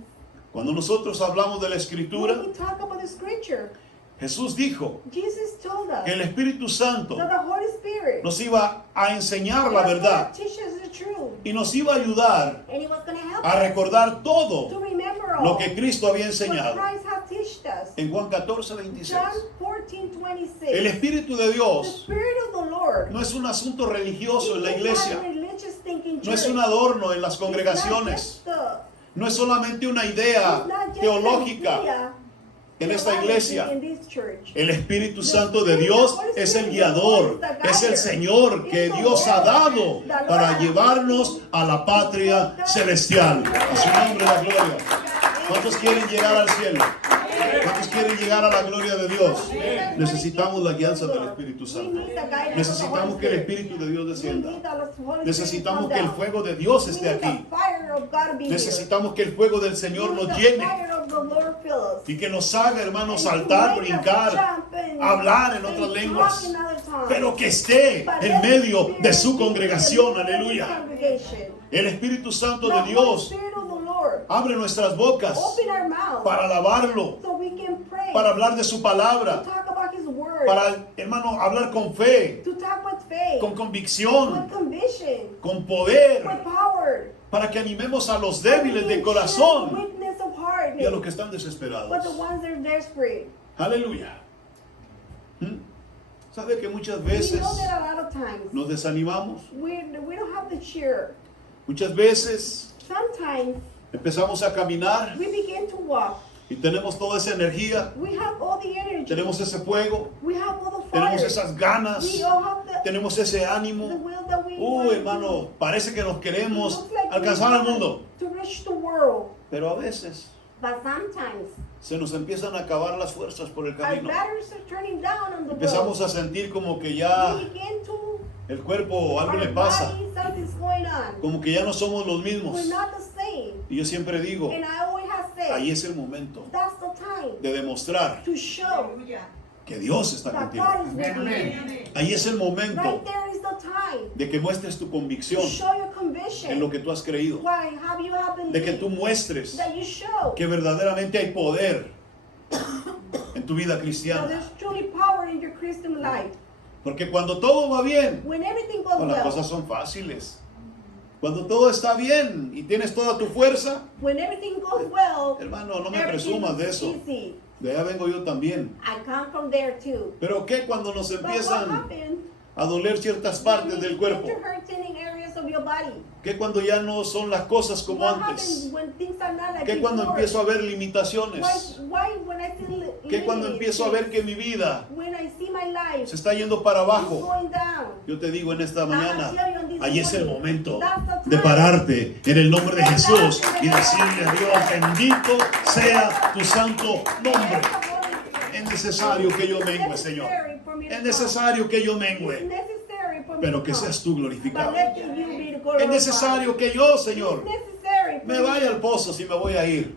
Cuando nosotros hablamos de la Escritura, When we talk about the Scripture, Jesús dijo Jesus told us que el Espíritu Santo that the Holy Spirit nos iba a enseñar la was verdad gonna teach us the truth, y nos iba a ayudar and He was going to help a us recordar to todo remember all lo que Cristo había what enseñado. Christ had taught us. En Juan 14, 26. John 14:26. El Espíritu de The Dios Spirit of the Lord no es un asunto religioso en la is not iglesia, a religious thinking no es church. un adorno en las It's not congregaciones, just the- no es solamente una it's idea not just an teológica idea en esta theology iglesia. in this church. El Espíritu Santo de Dios es el guiador, es el Señor que Dios ha dado para llevarnos a la patria celestial. A su nombre la gloria. ¿Cuántos quieren llegar al cielo? ¿Cuántos quieren quieren llegar a la gloria de Dios, necesitamos la guianza del Espíritu Santo. Necesitamos que el Espíritu de Dios descienda. Necesitamos que el fuego de Dios esté aquí. Necesitamos que el fuego del Señor nos llene y que nos haga, hermanos, saltar, brincar, hablar en otras lenguas, pero que esté en medio de su congregación. Aleluya. El Espíritu Santo de Dios abre nuestras bocas para alabarlo, para hablar de su palabra, para, hermano, hablar con fe, con convicción, con poder, para que animemos a los débiles de corazón y a los que están desesperados. Aleluya. ¿Sabe que muchas veces nos desanimamos? Muchas veces Sometimes empezamos a caminar we begin to walk. y tenemos toda esa energía, We have all the energy. tenemos ese fuego, We have all the tenemos fire. esas ganas, We all have the tenemos ese ánimo. will that we want Hermano, parece que nos to. queremos Looks like we alcanzar al want mundo. to reach the world. Pero a veces But sometimes se nos empiezan a acabar las fuerzas por el our camino. batteries are turning down on the Empezamos road. a sentir como que We ya begin to el cuerpo algo our le pasa, body, something's going on. como que ya no somos los mismos. We're not the same. Y yo siempre digo, And I always have said ahí es el momento that's the time de demostrar to show que Dios está that contigo. God is with you. Ahí es el momento Right there is the time de que muestres tu convicción to show your en conviction. lo que tú has creído, Why have you happened de que tú muestres that you show que verdaderamente hay poder en tu vida that cristiana. there's truly power in your Christian life. Porque cuando todo va bien, When everything goes las well, cosas son fáciles. Cuando todo está bien y tienes toda tu fuerza, when everything goes well, hermano, no me everything presumas de is eso. easy. De allá vengo yo también. I come from there too. Pero ¿qué cuando nos But what empiezan happened? a doler ciertas partes del cuerpo? You're hurting in areas of your body. ¿Qué cuando ya no son las cosas como What antes? happens when things are not like ¿Qué cuando before? empiezo a ver limitaciones? Why when I see ¿Qué cuando limited empiezo a ver que mi vida when I see my life se está yendo para is abajo? going down? Yo te digo en esta mañana, tell you on this ahí es el morning, momento that's the de time. pararte en el nombre de Jesús y decirle a Dios, bendito sea tu santo nombre. Es necesario que yo mengue, Señor. Es necesario que yo mengue, pero que seas tú glorificado. Es necesario que yo, Señor, me vaya al pozo si me voy a ir.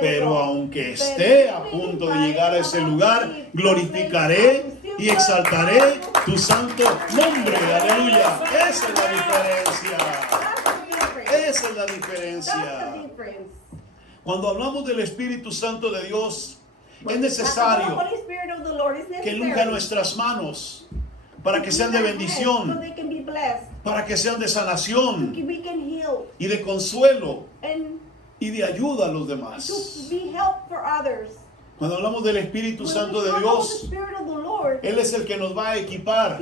Pero aunque esté a punto de llegar a ese lugar, glorificaré y exaltaré tu santo nombre. Aleluya. Esa es la diferencia. Esa es la diferencia. Cuando hablamos del Espíritu Santo de Dios, es necesario que Él unja nuestras manos para que sean de bendición, para que sean de sanación y de consuelo y de ayuda a los demás. Cuando hablamos del Espíritu Santo de Dios, Él es el que nos va a equipar,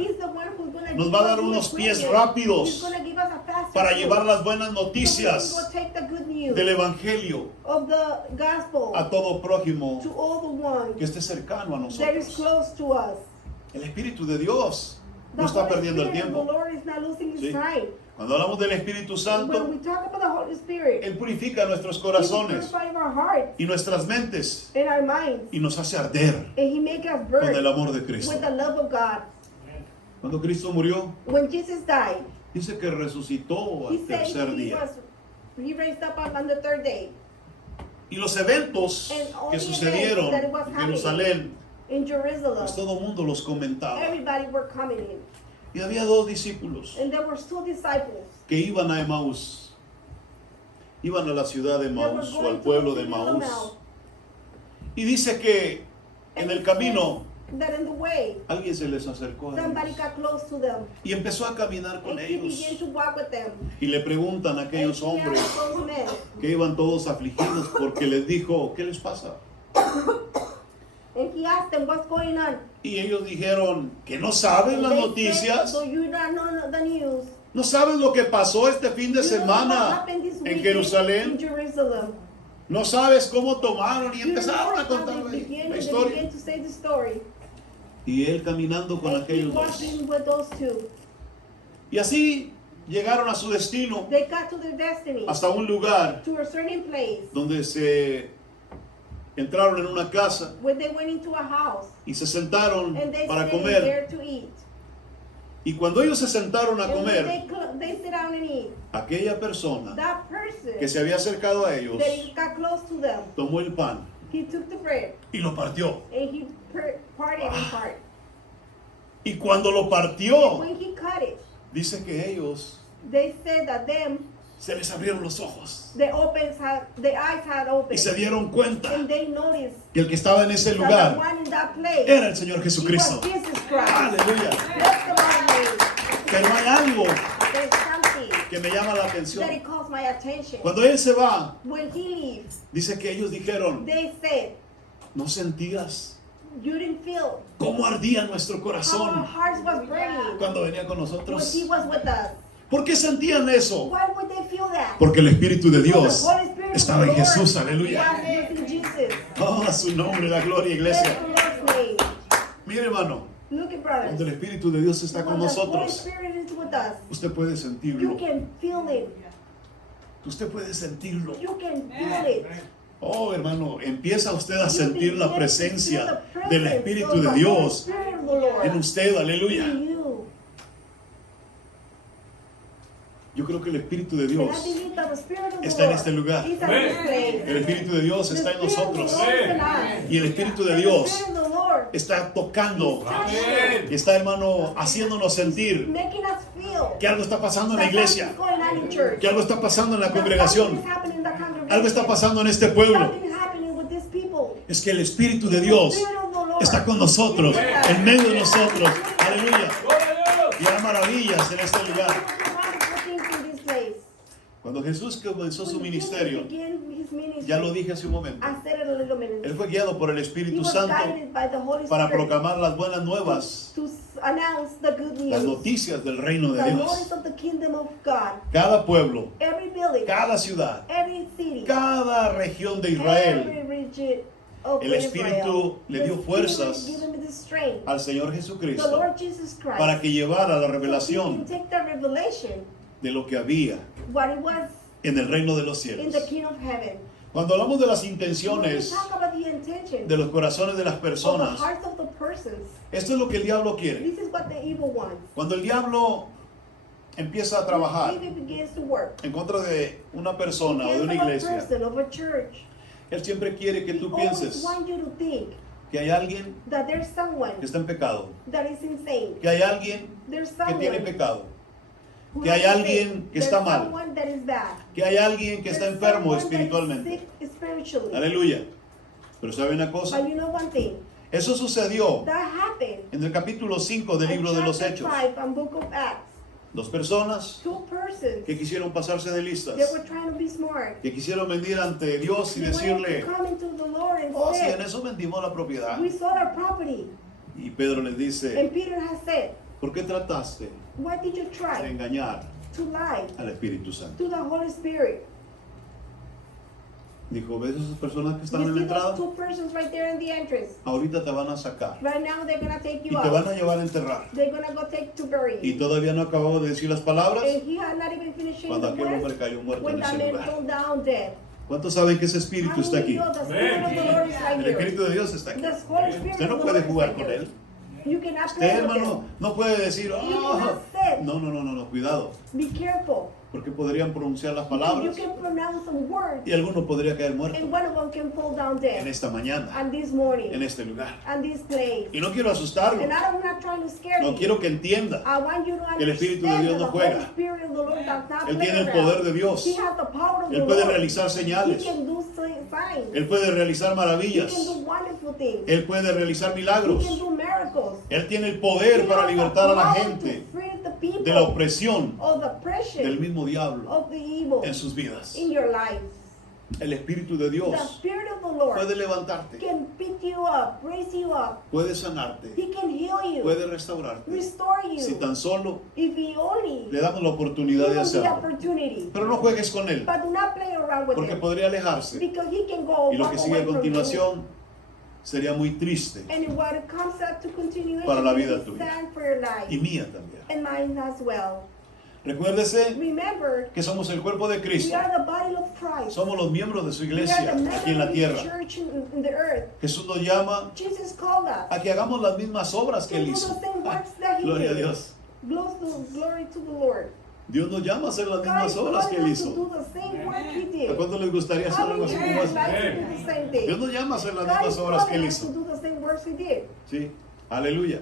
nos va a dar unos pies rápidos para llevar las buenas noticias del Evangelio a todo prójimo que esté cercano a nosotros. El Espíritu de Dios no está perdiendo el tiempo. Sí. Cuando hablamos del Espíritu Santo, Él purifica nuestros corazones y nuestras mentes y nos hace arder con el amor de Cristo. Cuando Cristo murió, When Jesus died, dice que resucitó he al said tercer he día. raised up on the third day. Y los eventos And all que the sucedieron events that was en happening Jerusalén, in Jerusalem, pues todo el mundo los comentaba. everybody were coming in. Y había dos discípulos And there were two disciples. que iban a Emaús. Iban a la ciudad de They were Emaús o going al to pueblo the de city of Emaús. Emmaus. Y dice que en And el it camino says that in the way, alguien se les acercó a somebody ellos got close to them. y empezó a caminar con And he ellos. began to walk with them. Y le preguntan a aquellos And he hombres asked those men, que iban todos afligidos porque les dijo, ¿qué les pasa? and he asked them, what's going on? Y ellos dijeron que no saben las They said, noticias, so you don't know the news. no saben lo que pasó este fin de You don't know what semana happened this en weekend Jerusalén. in Jerusalem. No sabes cómo tomaron y You don't know empezaron a how contar they began, la and they historia. began to say the story. Y él caminando con And he aquellos dos. walking with those two. Y así llegaron a su destino, They got to their destiny, hasta un lugar to a certain place donde se entraron en una casa when they went into a house y se sentaron and they para sat comer. there to eat. Y cuando ellos se sentaron a And when comer, they sit down and eat, aquella persona that person que se había acercado a ellos that got close to them, tomó el pan he took the bread y lo partió. and he parted in part. Y cuando lo partió, When he cut it, dice que ellos they said that them, se les abrieron los ojos the eyes had y opened, se dieron cuenta and they noticed que el que estaba en ese that the lugar one in that place era el Señor he Jesucristo. was Jesus Christ. Aleluya. Bless the Lord's name. Pero hay algo There's something que me llama la that atención. it calls my attention. Cuando él se va, When he leaves, dice que ellos dijeron, they said, ¿no sentías you didn't feel cómo ardía nuestro how our corazón hearts was burning cuando venía con when nosotros? he was with us. ¿Por qué sentían eso? Why would they feel that? Porque el Espíritu de Because Dios the Holy Spirit of estaba the en Lord Jesús, aleluya. was in Jesus. Oh, a su nombre, la gloria, Bless iglesia. the Lord's name. Mire, hermano, Look at cuando el brothers. Espíritu de Dios está con When the Holy nosotros, Spirit is with us, usted puede you sentirlo. can feel it. Usted puede sentirlo. You can feel it. Oh, hermano, empieza usted a You sentir la begin to feel presencia the del presence Espíritu of de the Dios Holy Spirit of the Lord en usted, in aleluya. you. Yo creo que el Espíritu de And I Dios, believe that the Spirit of the está en Lord este lugar. is at this place. el Espíritu de Dios The está en Spirit of the nosotros. Lord is in us. Y el Espíritu de And Dios the Spirit of the Lord está tocando, is está, hermano, haciéndonos sentir making us feel que algo está pasando en la that iglesia, something's going on in church. que algo está pasando en la That something congregación, is happening in the congregation. algo está pasando en este pueblo. Something is happening with these people. Es que el Espíritu de Dios The Spirit of the Lord está con nosotros, is with us. en medio de nosotros, aleluya. Y hay maravillas en este lugar. Wonderful things in this place. Cuando Jesús comenzó su When ministerio, Jesus began his ministry, ya lo dije hace un momento, I said it a little minute. él fue guiado por el He Espíritu was Santo guided by the Holy para Spirit proclamar las buenas nuevas, to announce the good las news, noticias del reino de the Dios. notice of the kingdom of God. Cada pueblo, Every village, cada ciudad, every city, cada región de Israel, every region of el Espíritu le dio fuerzas Give him the strength. al Señor The Jesucristo Lord Jesus Christ. para que llevara la So he revelación can take that revelation, de lo que había what it was en el reino de los in cielos. the kingdom of heaven. Cuando hablamos de las When we intenciones talk about the intention de los corazones de las of the personas, hearts of the persons, esto es lo que el diablo quiere. this is what the evil wants. Cuando el diablo empieza a trabajar When the evil begins to work en contra de una persona o de against una of a iglesia, person, of a church, él siempre quiere que he tú always pienses wants you to think que hay alguien that there's someone que está en pecado, that is insane. que hay alguien There's que someone tiene pecado, who que has hay a alguien sin. que está There's mal, someone that is bad. que hay alguien que está There's enfermo someone that is espiritualmente. sick spiritually. Aleluya. Pero ¿sabe una cosa? But you know one thing, Eso sucedió that happened en el capítulo 5 del in libro de los chapter Hechos. 5 and book of Acts. Dos personas Two persons, que quisieron pasarse de listas, they were trying to be smart. que quisieron venir ante Dios y They wanted decirle, to come into the Lord and oh, si say, en eso vendimos la propiedad. we sold our property. Y Pedro les dice, And Peter has said, ¿por qué trataste why did you de try engañar to lie al Espíritu Santo? to the Holy Spirit? Dijo, ¿ves esas personas que están You en la see those entrada? two persons right there in the entrance. Ahorita te van a sacar Right now they're gonna take y you te van out. a llevar a enterrar. They're gonna go take to bury Y you. todavía no acababa de decir las palabras And he had not even finished saying cuando the aquel hombre words cayó muerto when en that ese man lugar. fell down dead. ¿Cuántos saben que ese How Espíritu está many aquí? know the Spirit of the Lord is right El here? Espíritu de Dios está aquí. The Holy Spirit Usted no of the puede Lord is jugar right con here. él. You cannot Usted, play with hermano, no puede decir, You oh, cannot say. no, cuidado. Be careful. Porque podrían pronunciar las You palabras can pronounce some words y alguno podría caer muerto and one of them can fall down en dead. esta mañana, And this morning. en este lugar. And this place. Y no quiero asustarlo, And I'm not trying to scare no you. quiero que entienda. I want you to que el Espíritu de understand Dios that no the juega. Holy Spirit of the Lord does not Él play tiene el around. poder de Dios. He has the power of Él the puede Lord. realizar señales. He can do signs. Él puede realizar He maravillas. can do wonderful things. Él puede realizar He milagros. can do miracles. Él tiene el He poder para has the libertar a la power gente to free the people de la opresión of the oppression del mismo diablo of the evil en sus vidas. in your lives. El Espíritu de The Dios Spirit of the Lord puede levantarte, can pick you up, raise you up. puede sanarte, He can heal you, puede restaurarte. restore you. Si tan solo If he only le damos la give oportunidad de him the hacerlo. opportunity. Pero no juegues con él, But do not play around with porque him. podría alejarse. Because he can go Y lo walk que sigue a away from you. continuación sería muy triste And what comes up to continuation Para la vida is tuya. sad for your life y mía también. and mine as well. Recuérdese Remember, que somos el cuerpo de we Cristo. are the body of Christ. Somos los miembros de su We iglesia are the members aquí en la of the tierra. church in the earth. Jesús nos llama Jesus called us a que hagamos las mismas obras que to Él do the hizo. same works that He Gloria a did. Dios. Glory to the Lord. Dios nos llama a hacer las God mismas is obras que Él calling us to hizo. do the same work He ¿A did. cuánto les gustaría hacer How algo many así of como you eso? like to do the same Dios thing? nos llama a hacer las God is mismas obras que Él calling us to hizo. do the same works He did. Sí, aleluya.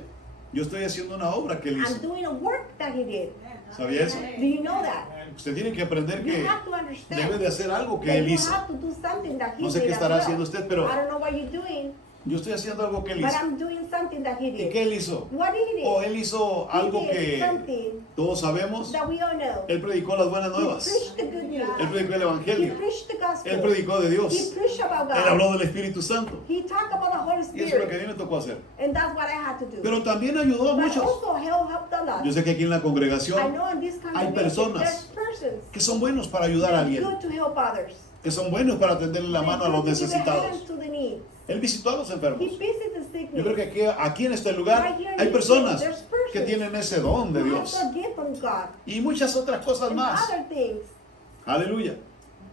Yo estoy haciendo una obra que Él I'm hizo. doing a work that He did. ¿Sabía eso? Do you know that? Usted tiene que aprender You que have to understand debe de hacer algo que that Él you hizo. have to do something that He No sé did qué as estará well. haciendo usted, pero I don't know what you're doing, yo estoy haciendo algo que Él but hizo. I'm doing something that He ¿Y did. qué Él hizo? What did He O did? Él hizo He algo did que something todos sabemos. that we all know. Él predicó las buenas He nuevas. preached the good news. Él predicó el He Evangelio. preached the gospel. Él predicó de He Dios. preached about Él God. habló del Espíritu Santo. He talked about the Holy Y eso es lo que a Spirit. mí me tocó hacer. And that's what I had to do. Pero también ayudó a But muchos. also helped a lot. Yo sé que aquí en la I congregación know in this hay congregation personas there's persons que son buenos para ayudar a that are alguien, good to help others. que son buenos para tenderle la They're mano a los good to give a hand necesitados. to the needs. Él visitó a los enfermos. He visited the sick. Yo creo que aquí en este lugar Right here in hay this personas place, there's persons que tienen ese don de who Dios have the gift from God y muchas otras cosas and más. other things. Aleluya.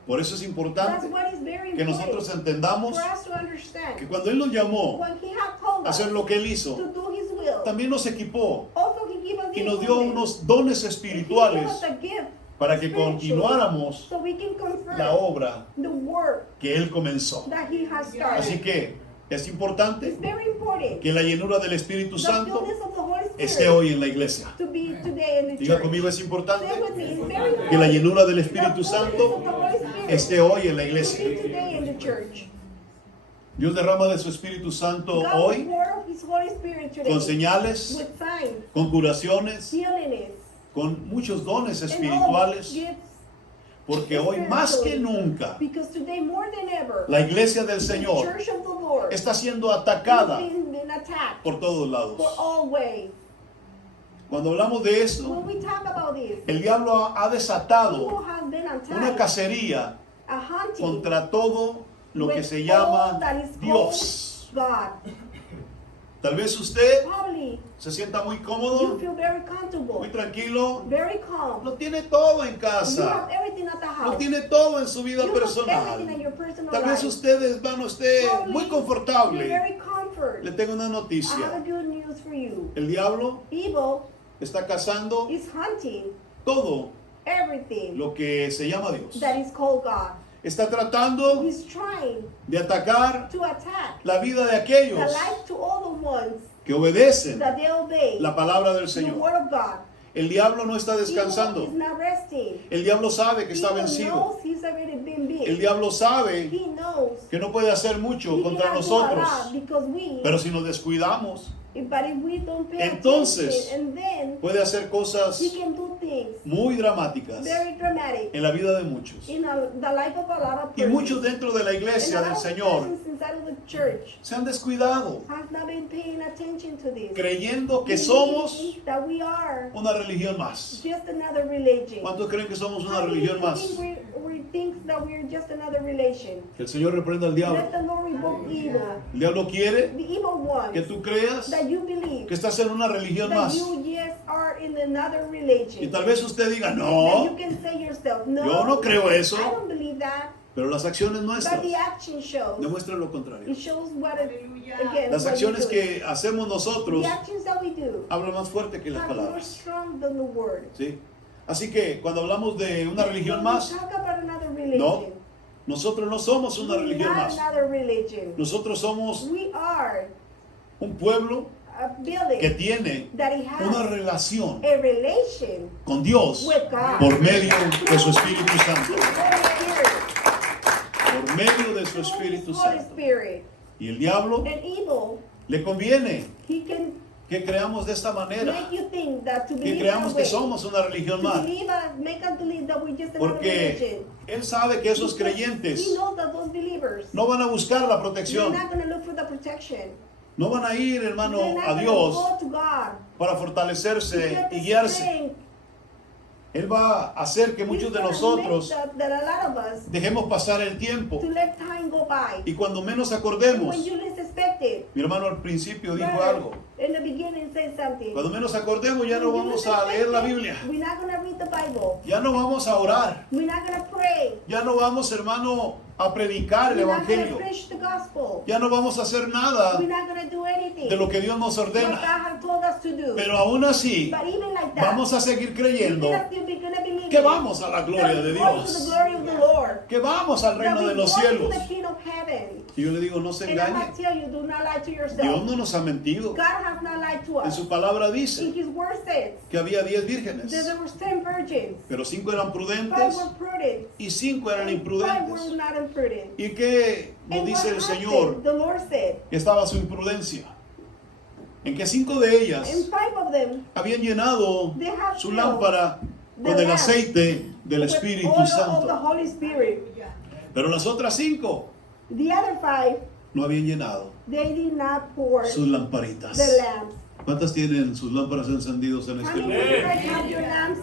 Por eso es That's importante what is very que important nosotros entendamos for us to understand. que cuando Él nos llamó When He had called a us hacer lo que Él to hizo, do His will, también nos equipó also He gave us y the nos dio equipment. unos dones He espirituales gave us a gift para que spiritual, continuáramos so we can confirm la obra the work que Él comenzó. that He has started. Así que es importante It's very important que la llenura del Espíritu the Santo fullness of the Holy Spirit esté hoy en la iglesia. to be today in the Diga church. conmigo, es importante Say with me, it's very important que la llenura del the Espíritu fullness Santo of the Holy Spirit esté hoy en la to iglesia. be today in the church. Dios derrama de su Espíritu Santo God will hoy pour out His Holy Spirit today con señales, with signs, con curaciones, healings, con muchos dones and all espirituales, gifts. porque hoy más que nunca Because today more than ever, la iglesia del the Señor church of the Lord está siendo is atacada being attacked por todos lados. for all ways. Cuando hablamos de esto, When we talk about this, el diablo ha desatado people have been una attacked, cacería a hunting contra todo lo que with se all llama that is called Dios. God. Tal vez usted Probably se sienta muy you cómodo, feel very comfortable, muy tranquilo, very calm. lo tiene todo en You casa, have everything at the lo house. tiene todo en su vida You have personal. everything in your personal Tal vez life. ustedes van a esté Probably muy you're confortable. very comfort. Le tengo una I have a noticia. good news for you. El diablo Evil está cazando is hunting todo everything lo que se llama Dios. that is called God. Está tratando He's trying de atacar to attack la vida de the aquellos life to all the ones que obedecen that they obey la palabra del the Señor. word of God. El diablo no está Evil is descansando. not resting. El diablo sabe que está Evil vencido. knows he's already been beat. El diablo sabe He knows que no puede hacer mucho he contra cannot do a nosotros. lot because we, Pero si nos descuidamos, but if we don't pay entonces attention, and then puede hacer cosas he can do things muy dramáticas very dramatic en la vida de muchos. in the life of a lot of Y persons. muchos dentro de la And iglesia a del lot of Señor persons inside of the church se han descuidado, has not been paying attention to this. creyendo que Believing somos that we are una religión más. just another religion. ¿Cuántos creen que somos una How many religión people más? think we think that we're just another religion? Que el Señor reprenda al Let diablo. the Lord rebuke evil. El diablo quiere The evil ones que tú creas that you believe que estás en una religión that más. you yes are in another Y religion. tal vez usted diga, That you no, can say yourself, no, yo no creo eso. I don't believe that. Pero las acciones But nuestras the action shows. demuestran lo contrario. It shows what it, again, Las what acciones you do. que hacemos nosotros The actions that we do hablan más fuerte que las are more palabras. strong than the word. ¿Sí? Así que cuando hablamos de una religión When más, we talk about another religion, no, nosotros no somos una we're religión not más. another religion. Nosotros somos We are un pueblo a building que tiene that it has una relación a relation con Dios with God. por medio de su Espíritu His Santo. Holy Spirit. Por medio de su Through Espíritu His Holy Santo. Spirit. Y el diablo And evil, le conviene he can que creamos de esta manera, make you think that to que believe creamos that que way, somos una religión to más. believe us, make us believe that we're just another Porque religion. Él sabe que esos Because creyentes he knows that those believers, no van a buscar la they're protección, not going to look for the protection. no van a ir, hermano, They're not a gonna Dios go to God para to fortalecerse get the y guiarse. strength. Él va a hacer que muchos He's de gonna nosotros make that a lot of us dejemos pasar el tiempo to let time go by. y cuando menos And acordemos, when you least expect expected. Mi hermano al principio dijo Brother, algo. in the beginning, say something. Cuando menos acordemos ya no When you vamos least a leer la expect it, Biblia. We're not going to read the Bible. Ya no vamos a orar. We're not going to pray. Ya no vamos, hermano, a predicar el We're not going to Evangelio. preach the gospel. Ya no vamos a hacer nada We're not going to do anything. de lo que Dios nos What God ordena. has told us to do. Pero aún así, But even like that, vamos a seguir creyendo we're still gonna believe que vamos a la gloria de to the Dios, glory of the Lord. que vamos al reino That de we los go cielos. to the King of Heaven. Y yo le digo, no se And I engañe. must tell you, do not lie to yourself. Dios no nos ha mentido. God has not lied to En us. su palabra In dice His word says que había 10 that vírgenes, there were 10 virgins. pero 5 eran 5 prudentes were prudent. y 5 eran And 5 imprudentes. were not imprudent. ¿Y qué nos And dice what el happened? Señor? The Lord said, Que estaba su imprudencia. En que 5 de ellas and 5 of them habían llenado they have su filled lámpara con the el lamp aceite del with Espíritu oil of the Santo. Holy Spirit. Pero las otras 5 The other 5, no habían llenado they did not pour sus lamparitas. the lamps. ¿Cuántas tienen sus lámparas encendidos en How este many of you lugar? guys have your lamps?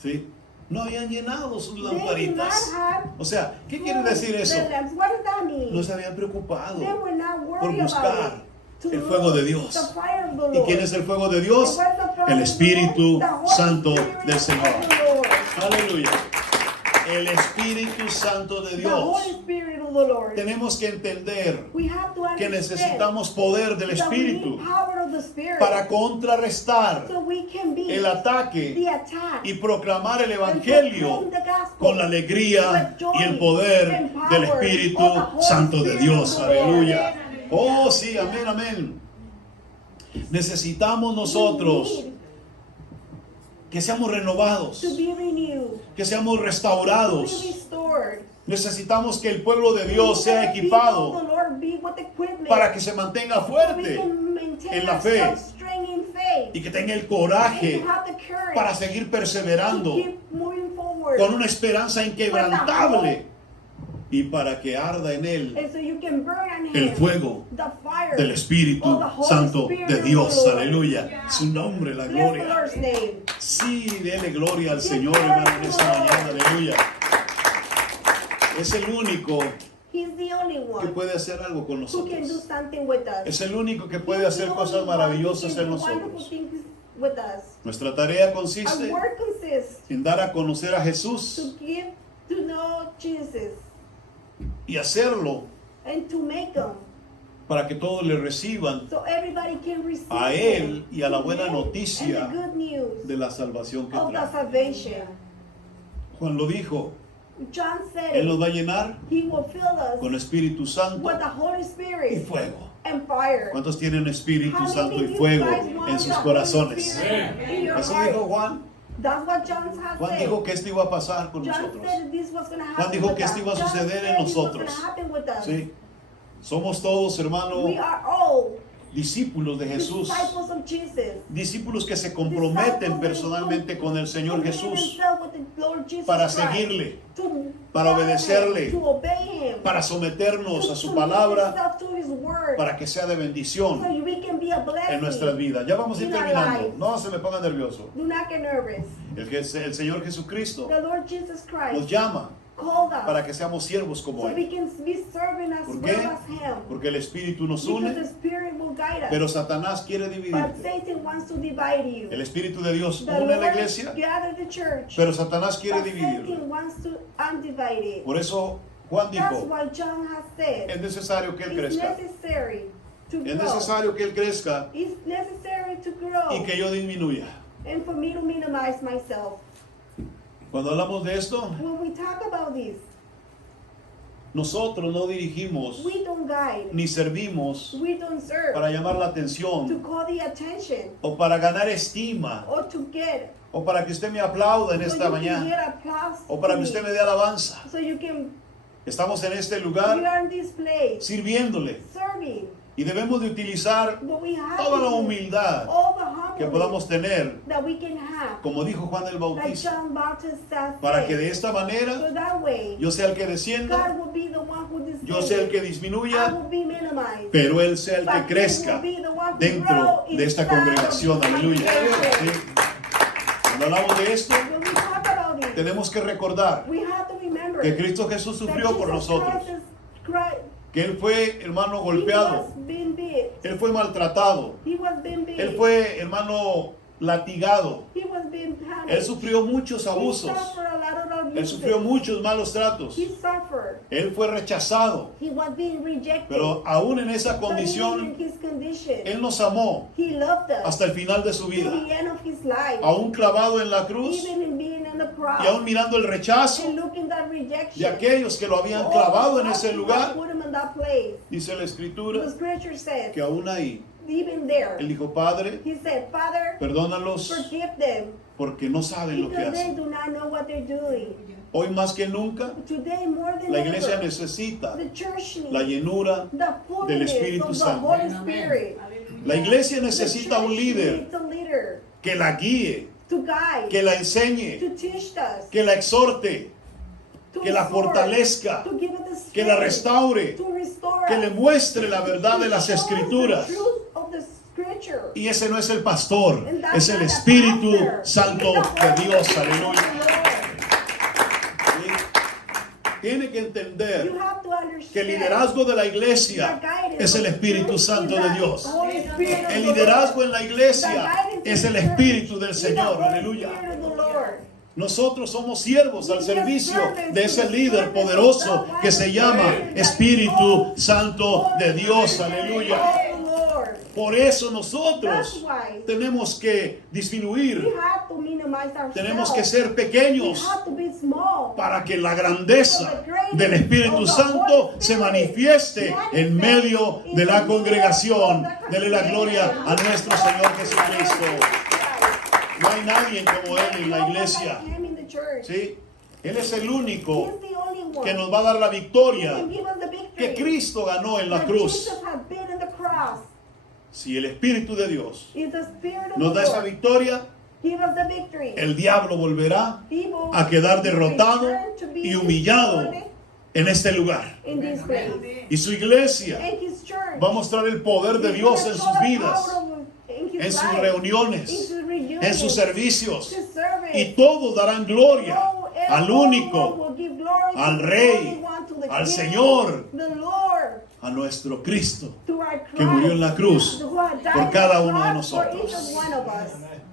¿Sí? No habían llenado sus They did not lamparitas. have O sea, ¿qué quiere decir eso? the lamps. What does that mean? No se habían preocupado They were not por worried buscar about it. To el fuego de look Dios. the fire of the ¿Y Lord. quién es el fuego de Dios? And what's the fire El of the Espíritu Lord? The Holy Santo Spirit del of Señor. the Lord. Aleluya. El Espíritu Santo de The Holy Dios. Spirit of the Lord. Tenemos que entender We have to que understand necesitamos poder del that we need Espíritu power of the Spirit para contrarrestar so we can be el ataque the attack y proclamar el and Evangelio proclaim the gospel con la alegría with joy y el poder and power del of the Espíritu Holy Santo de Spirit Dios. of the Lord. Aleluya. Oh, sí, amén, amén. Necesitamos nosotros We need que seamos renovados, to be renewed, que seamos to be restaurados. restored. Necesitamos que el pueblo de Dios sea The people of equipado the Lord be with equipment para que se mantenga so we fuerte can maintain en la our fe strength in faith. y que tenga el And coraje to have the courage para seguir perseverando to keep moving forward. con una esperanza inquebrantable y para que arda en él And so you can burn on el him fuego the fire del Espíritu of the Holy Santo Spirit de of the Dios. Lord. Aleluya. Su nombre, la Bless the gloria. Lord's name. Sí, dele gloria al Señor, hermano, en esta mañana. Aleluya. Es el único He's the only que one puede hacer algo con who can do nosotros. something with us. Es el único que puede He's the hacer only cosas one maravillosas who can en do wonderful nosotros. things with us. Nuestra tarea Our consiste work consists en dar a conocer a Jesús to give to know Jesus y hacerlo and to make them para que todos le reciban so everybody can receive a Él him, y a la to buena him, noticia and the good news de la salvación que of the trae. salvation. Juan lo dijo, John said Él nos it. va a llenar He will fill us con Espíritu Santo with the Holy y Spirit fuego. and fire. ¿Cuántos tienen Espíritu How Santo many y of you fuego guys want en sus the Holy corazones? Spirit in your Eso heart? dijo Juan. That's what John has Juan said. dijo que esto iba a pasar con John nosotros. said this was going to Juan happen dijo with que us. esto iba a John suceder said en this was nosotros. gonna happen with us. Sí. Somos todos, hermano, We are all discípulos de Jesús. disciples of Jesus. Discípulos que se comprometen personalmente con el Señor Jesús para seguirle, para obedecerle, to obey him, para someternos to a su submit palabra, yourself to his word, para que sea de so bendición we can be a blessing en nuestras vidas. Ya vamos a ir in our terminando. lives. No se me ponga nervioso. Do not get nervous. El Señor Jesucristo The Lord Jesus nos Christ llama called us para que seamos siervos como so we Él. can be serving as ¿Por well qué? as him. Porque el Espíritu nos Because the une, Spirit will guide us. pero Satanás quiere But dividirte. Satan wants to divide you. El Espíritu de Dios The une a la Lord iglesia, gathered the church. pero Satanás quiere But dividirla. Satan wants to undivide it. Por eso Juan That's dijo, why John has said es necesario que Él it's crezca. necessary to Es grow. necesario que Él crezca It's necessary to grow y que yo disminuya. and for me to minimize myself. Cuando hablamos de esto, When we talk about this, nosotros no dirigimos we don't guide, ni servimos we don't serve para llamar la to atención call the attention o para ganar estima or to get o para que usted me aplauda en so esta you can mañana get applause o para que to usted me, me dé alabanza. so you can Estamos en este we lugar are in this place sirviéndole serving, y debemos de utilizar but we have toda to la do humildad all the que humbleness podamos tener, that we can have, como dijo Juan el like Bautista, John Baptist said, para que de esta so manera that way yo sea el que descienda, God will be the one who yo sea el que I disminuya, will be minimized. pero Él sea el But que He crezca will be the one who dentro grow de esta inside of congregación. the Aleluya. congregation. ¿Sí? Cuando hablamos de esto, When we talk about it, tenemos que recordar we have to remember que Cristo Jesús that sufrió por Jesus nosotros. Christ que él fue, hermano, He golpeado, was being beat. él fue maltratado, He was being beat. él fue, hermano, latigado, He was being punished. él sufrió muchos He abusos, suffered a lot of él abuses. sufrió muchos malos tratos, He suffered. él fue rechazado, He was being rejected. pero aún en esa But even condición, in his condition, él nos amó he loved us hasta el final de su to vida, the end of his life. aún clavado en la cruz Even in being on the cross y aún mirando el rechazo and looking that rejection. de aquellos que lo habían All clavado en the ese people lugar. put him in that place. Dice la escritura The scripture says, que aún ahí, even there, él dijo, Padre, he said, Father, perdónalos forgive them porque no saben lo que because they hacen. do not know what they're doing. Hoy más que nunca, Today, more than la iglesia ever, necesita the church needs la llenura the del fullness Espíritu of the Santo. Holy Spirit. La iglesia The necesita un church líder needs a leader que la guíe, to guide, que la enseñe, to teach us, que la exhorte, to que la exhort, fortalezca, to give it the que la strength, restaure, to restore que le us, muestre la verdad to de las show us escrituras. the truth of the scripture. Y ese no es el pastor, And that's es el not the Espíritu pastor. Santo It's the de Holy Dios. Spirit of Aleluya. the Lord. ¿Sí? Tiene que entender You have to understand que el liderazgo de la iglesia es el Espíritu Santo de Dios. El liderazgo en la iglesia es el Espíritu del Señor. Aleluya. Nosotros somos siervos al servicio de ese líder poderoso que se llama Espíritu Santo de Dios. Aleluya. Por eso nosotros tenemos que disminuir, tenemos que ser pequeños para que la grandeza del Espíritu Santo se manifieste en medio de la congregación. Dele la gloria a nuestro Señor Jesucristo. No hay nadie como Él en la iglesia. ¿Sí? Él es el único que nos va a dar la victoria que Cristo ganó en la cruz. Si el Espíritu de Dios nos da esa victoria, el diablo volverá a quedar derrotado y humillado en este lugar. Y su iglesia va a mostrar el poder de Dios en sus vidas, en sus reuniones, en sus servicios. Y todos darán gloria al único, al Rey, al Señor, a nuestro Cristo, que murió en la cruz por cada uno de nosotros.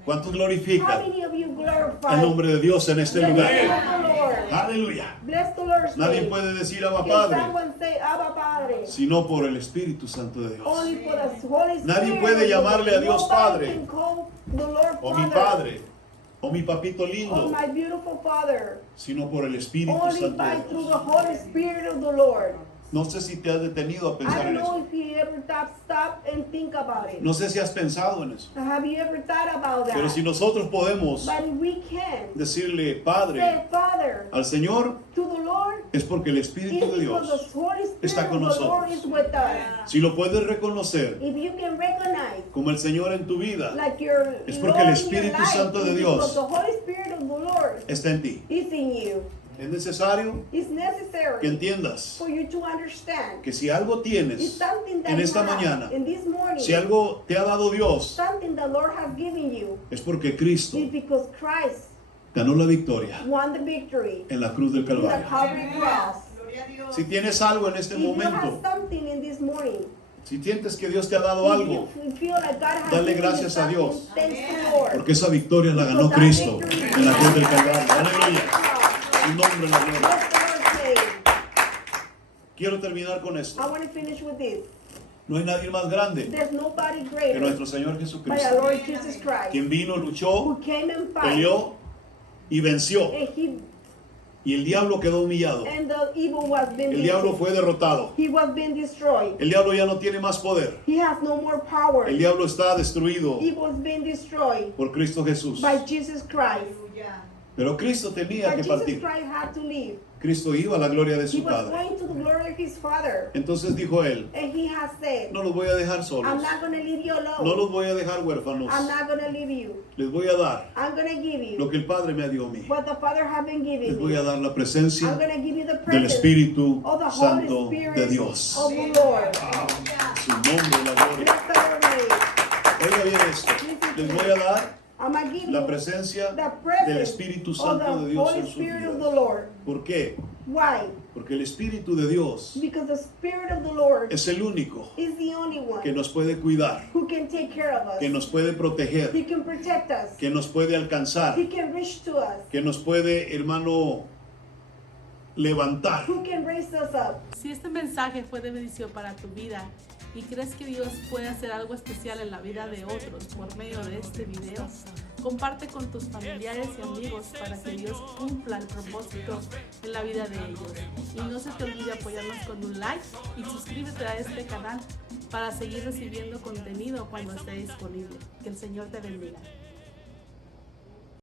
¿Cuántos glorifican el nombre de Dios en este lugar? Aleluya. Nadie puede decir Abba Padre sino por el Espíritu Santo de Dios. Nadie puede llamarle a Dios Padre, o mi Padre, o mi papito lindo, sino por el Espíritu Santo de Dios. No sé si te has detenido a pensar en eso. No sé si has pensado en eso. Pero si nosotros podemos decirle Padre al Señor, es porque el Espíritu de Dios está con nosotros. Si lo puedes reconocer como el Señor en tu vida, es porque el Espíritu Santo de Dios está en ti. Es necesario que entiendas que si algo tienes en esta mañana, si algo te ha dado Dios, es porque Cristo ganó la victoria en la cruz del Calvario. Si tienes algo en este momento, si sientes que Dios te ha dado algo, dale gracias a Dios, porque esa victoria la ganó Cristo en la cruz del Calvario. Aleluya. Su nombre en la gloria. Quiero terminar con esto. No hay nadie más grande que nuestro Señor Jesucristo, quien vino, luchó, peleó y venció. Y el diablo quedó humillado. El diablo fue derrotado. El diablo ya no tiene más poder. El diablo está destruido por Cristo Jesús. Pero Cristo tenía que partir. Cristo iba a la gloria de su Padre. Entonces dijo él, no los voy a dejar solos. No los voy a dejar huérfanos. Les voy a dar lo que el Padre me dio a mí. Les voy a dar la presencia del Espíritu Santo de Dios. Su nombre, la gloria. Oiga bien esto. Les voy a dar la presencia del Espíritu Santo de Dios en sus vidas. ¿Por qué? Why? Porque el Espíritu de Dios Because the Spirit of the Lord es el único is the only one que nos puede cuidar, who can take care of us. que nos puede proteger, He can protect us. que nos puede alcanzar, He can reach to us. que nos puede, hermano, levantar. Who can raise us up. Si este mensaje fue de bendición para tu vida y crees que Dios puede hacer algo especial en la vida de otros por medio de este video, comparte con tus familiares y amigos para que Dios cumpla el propósito en la vida de ellos. Y no se te olvide apoyarnos con un like y suscríbete a este canal para seguir recibiendo contenido cuando esté disponible. Que el Señor te bendiga.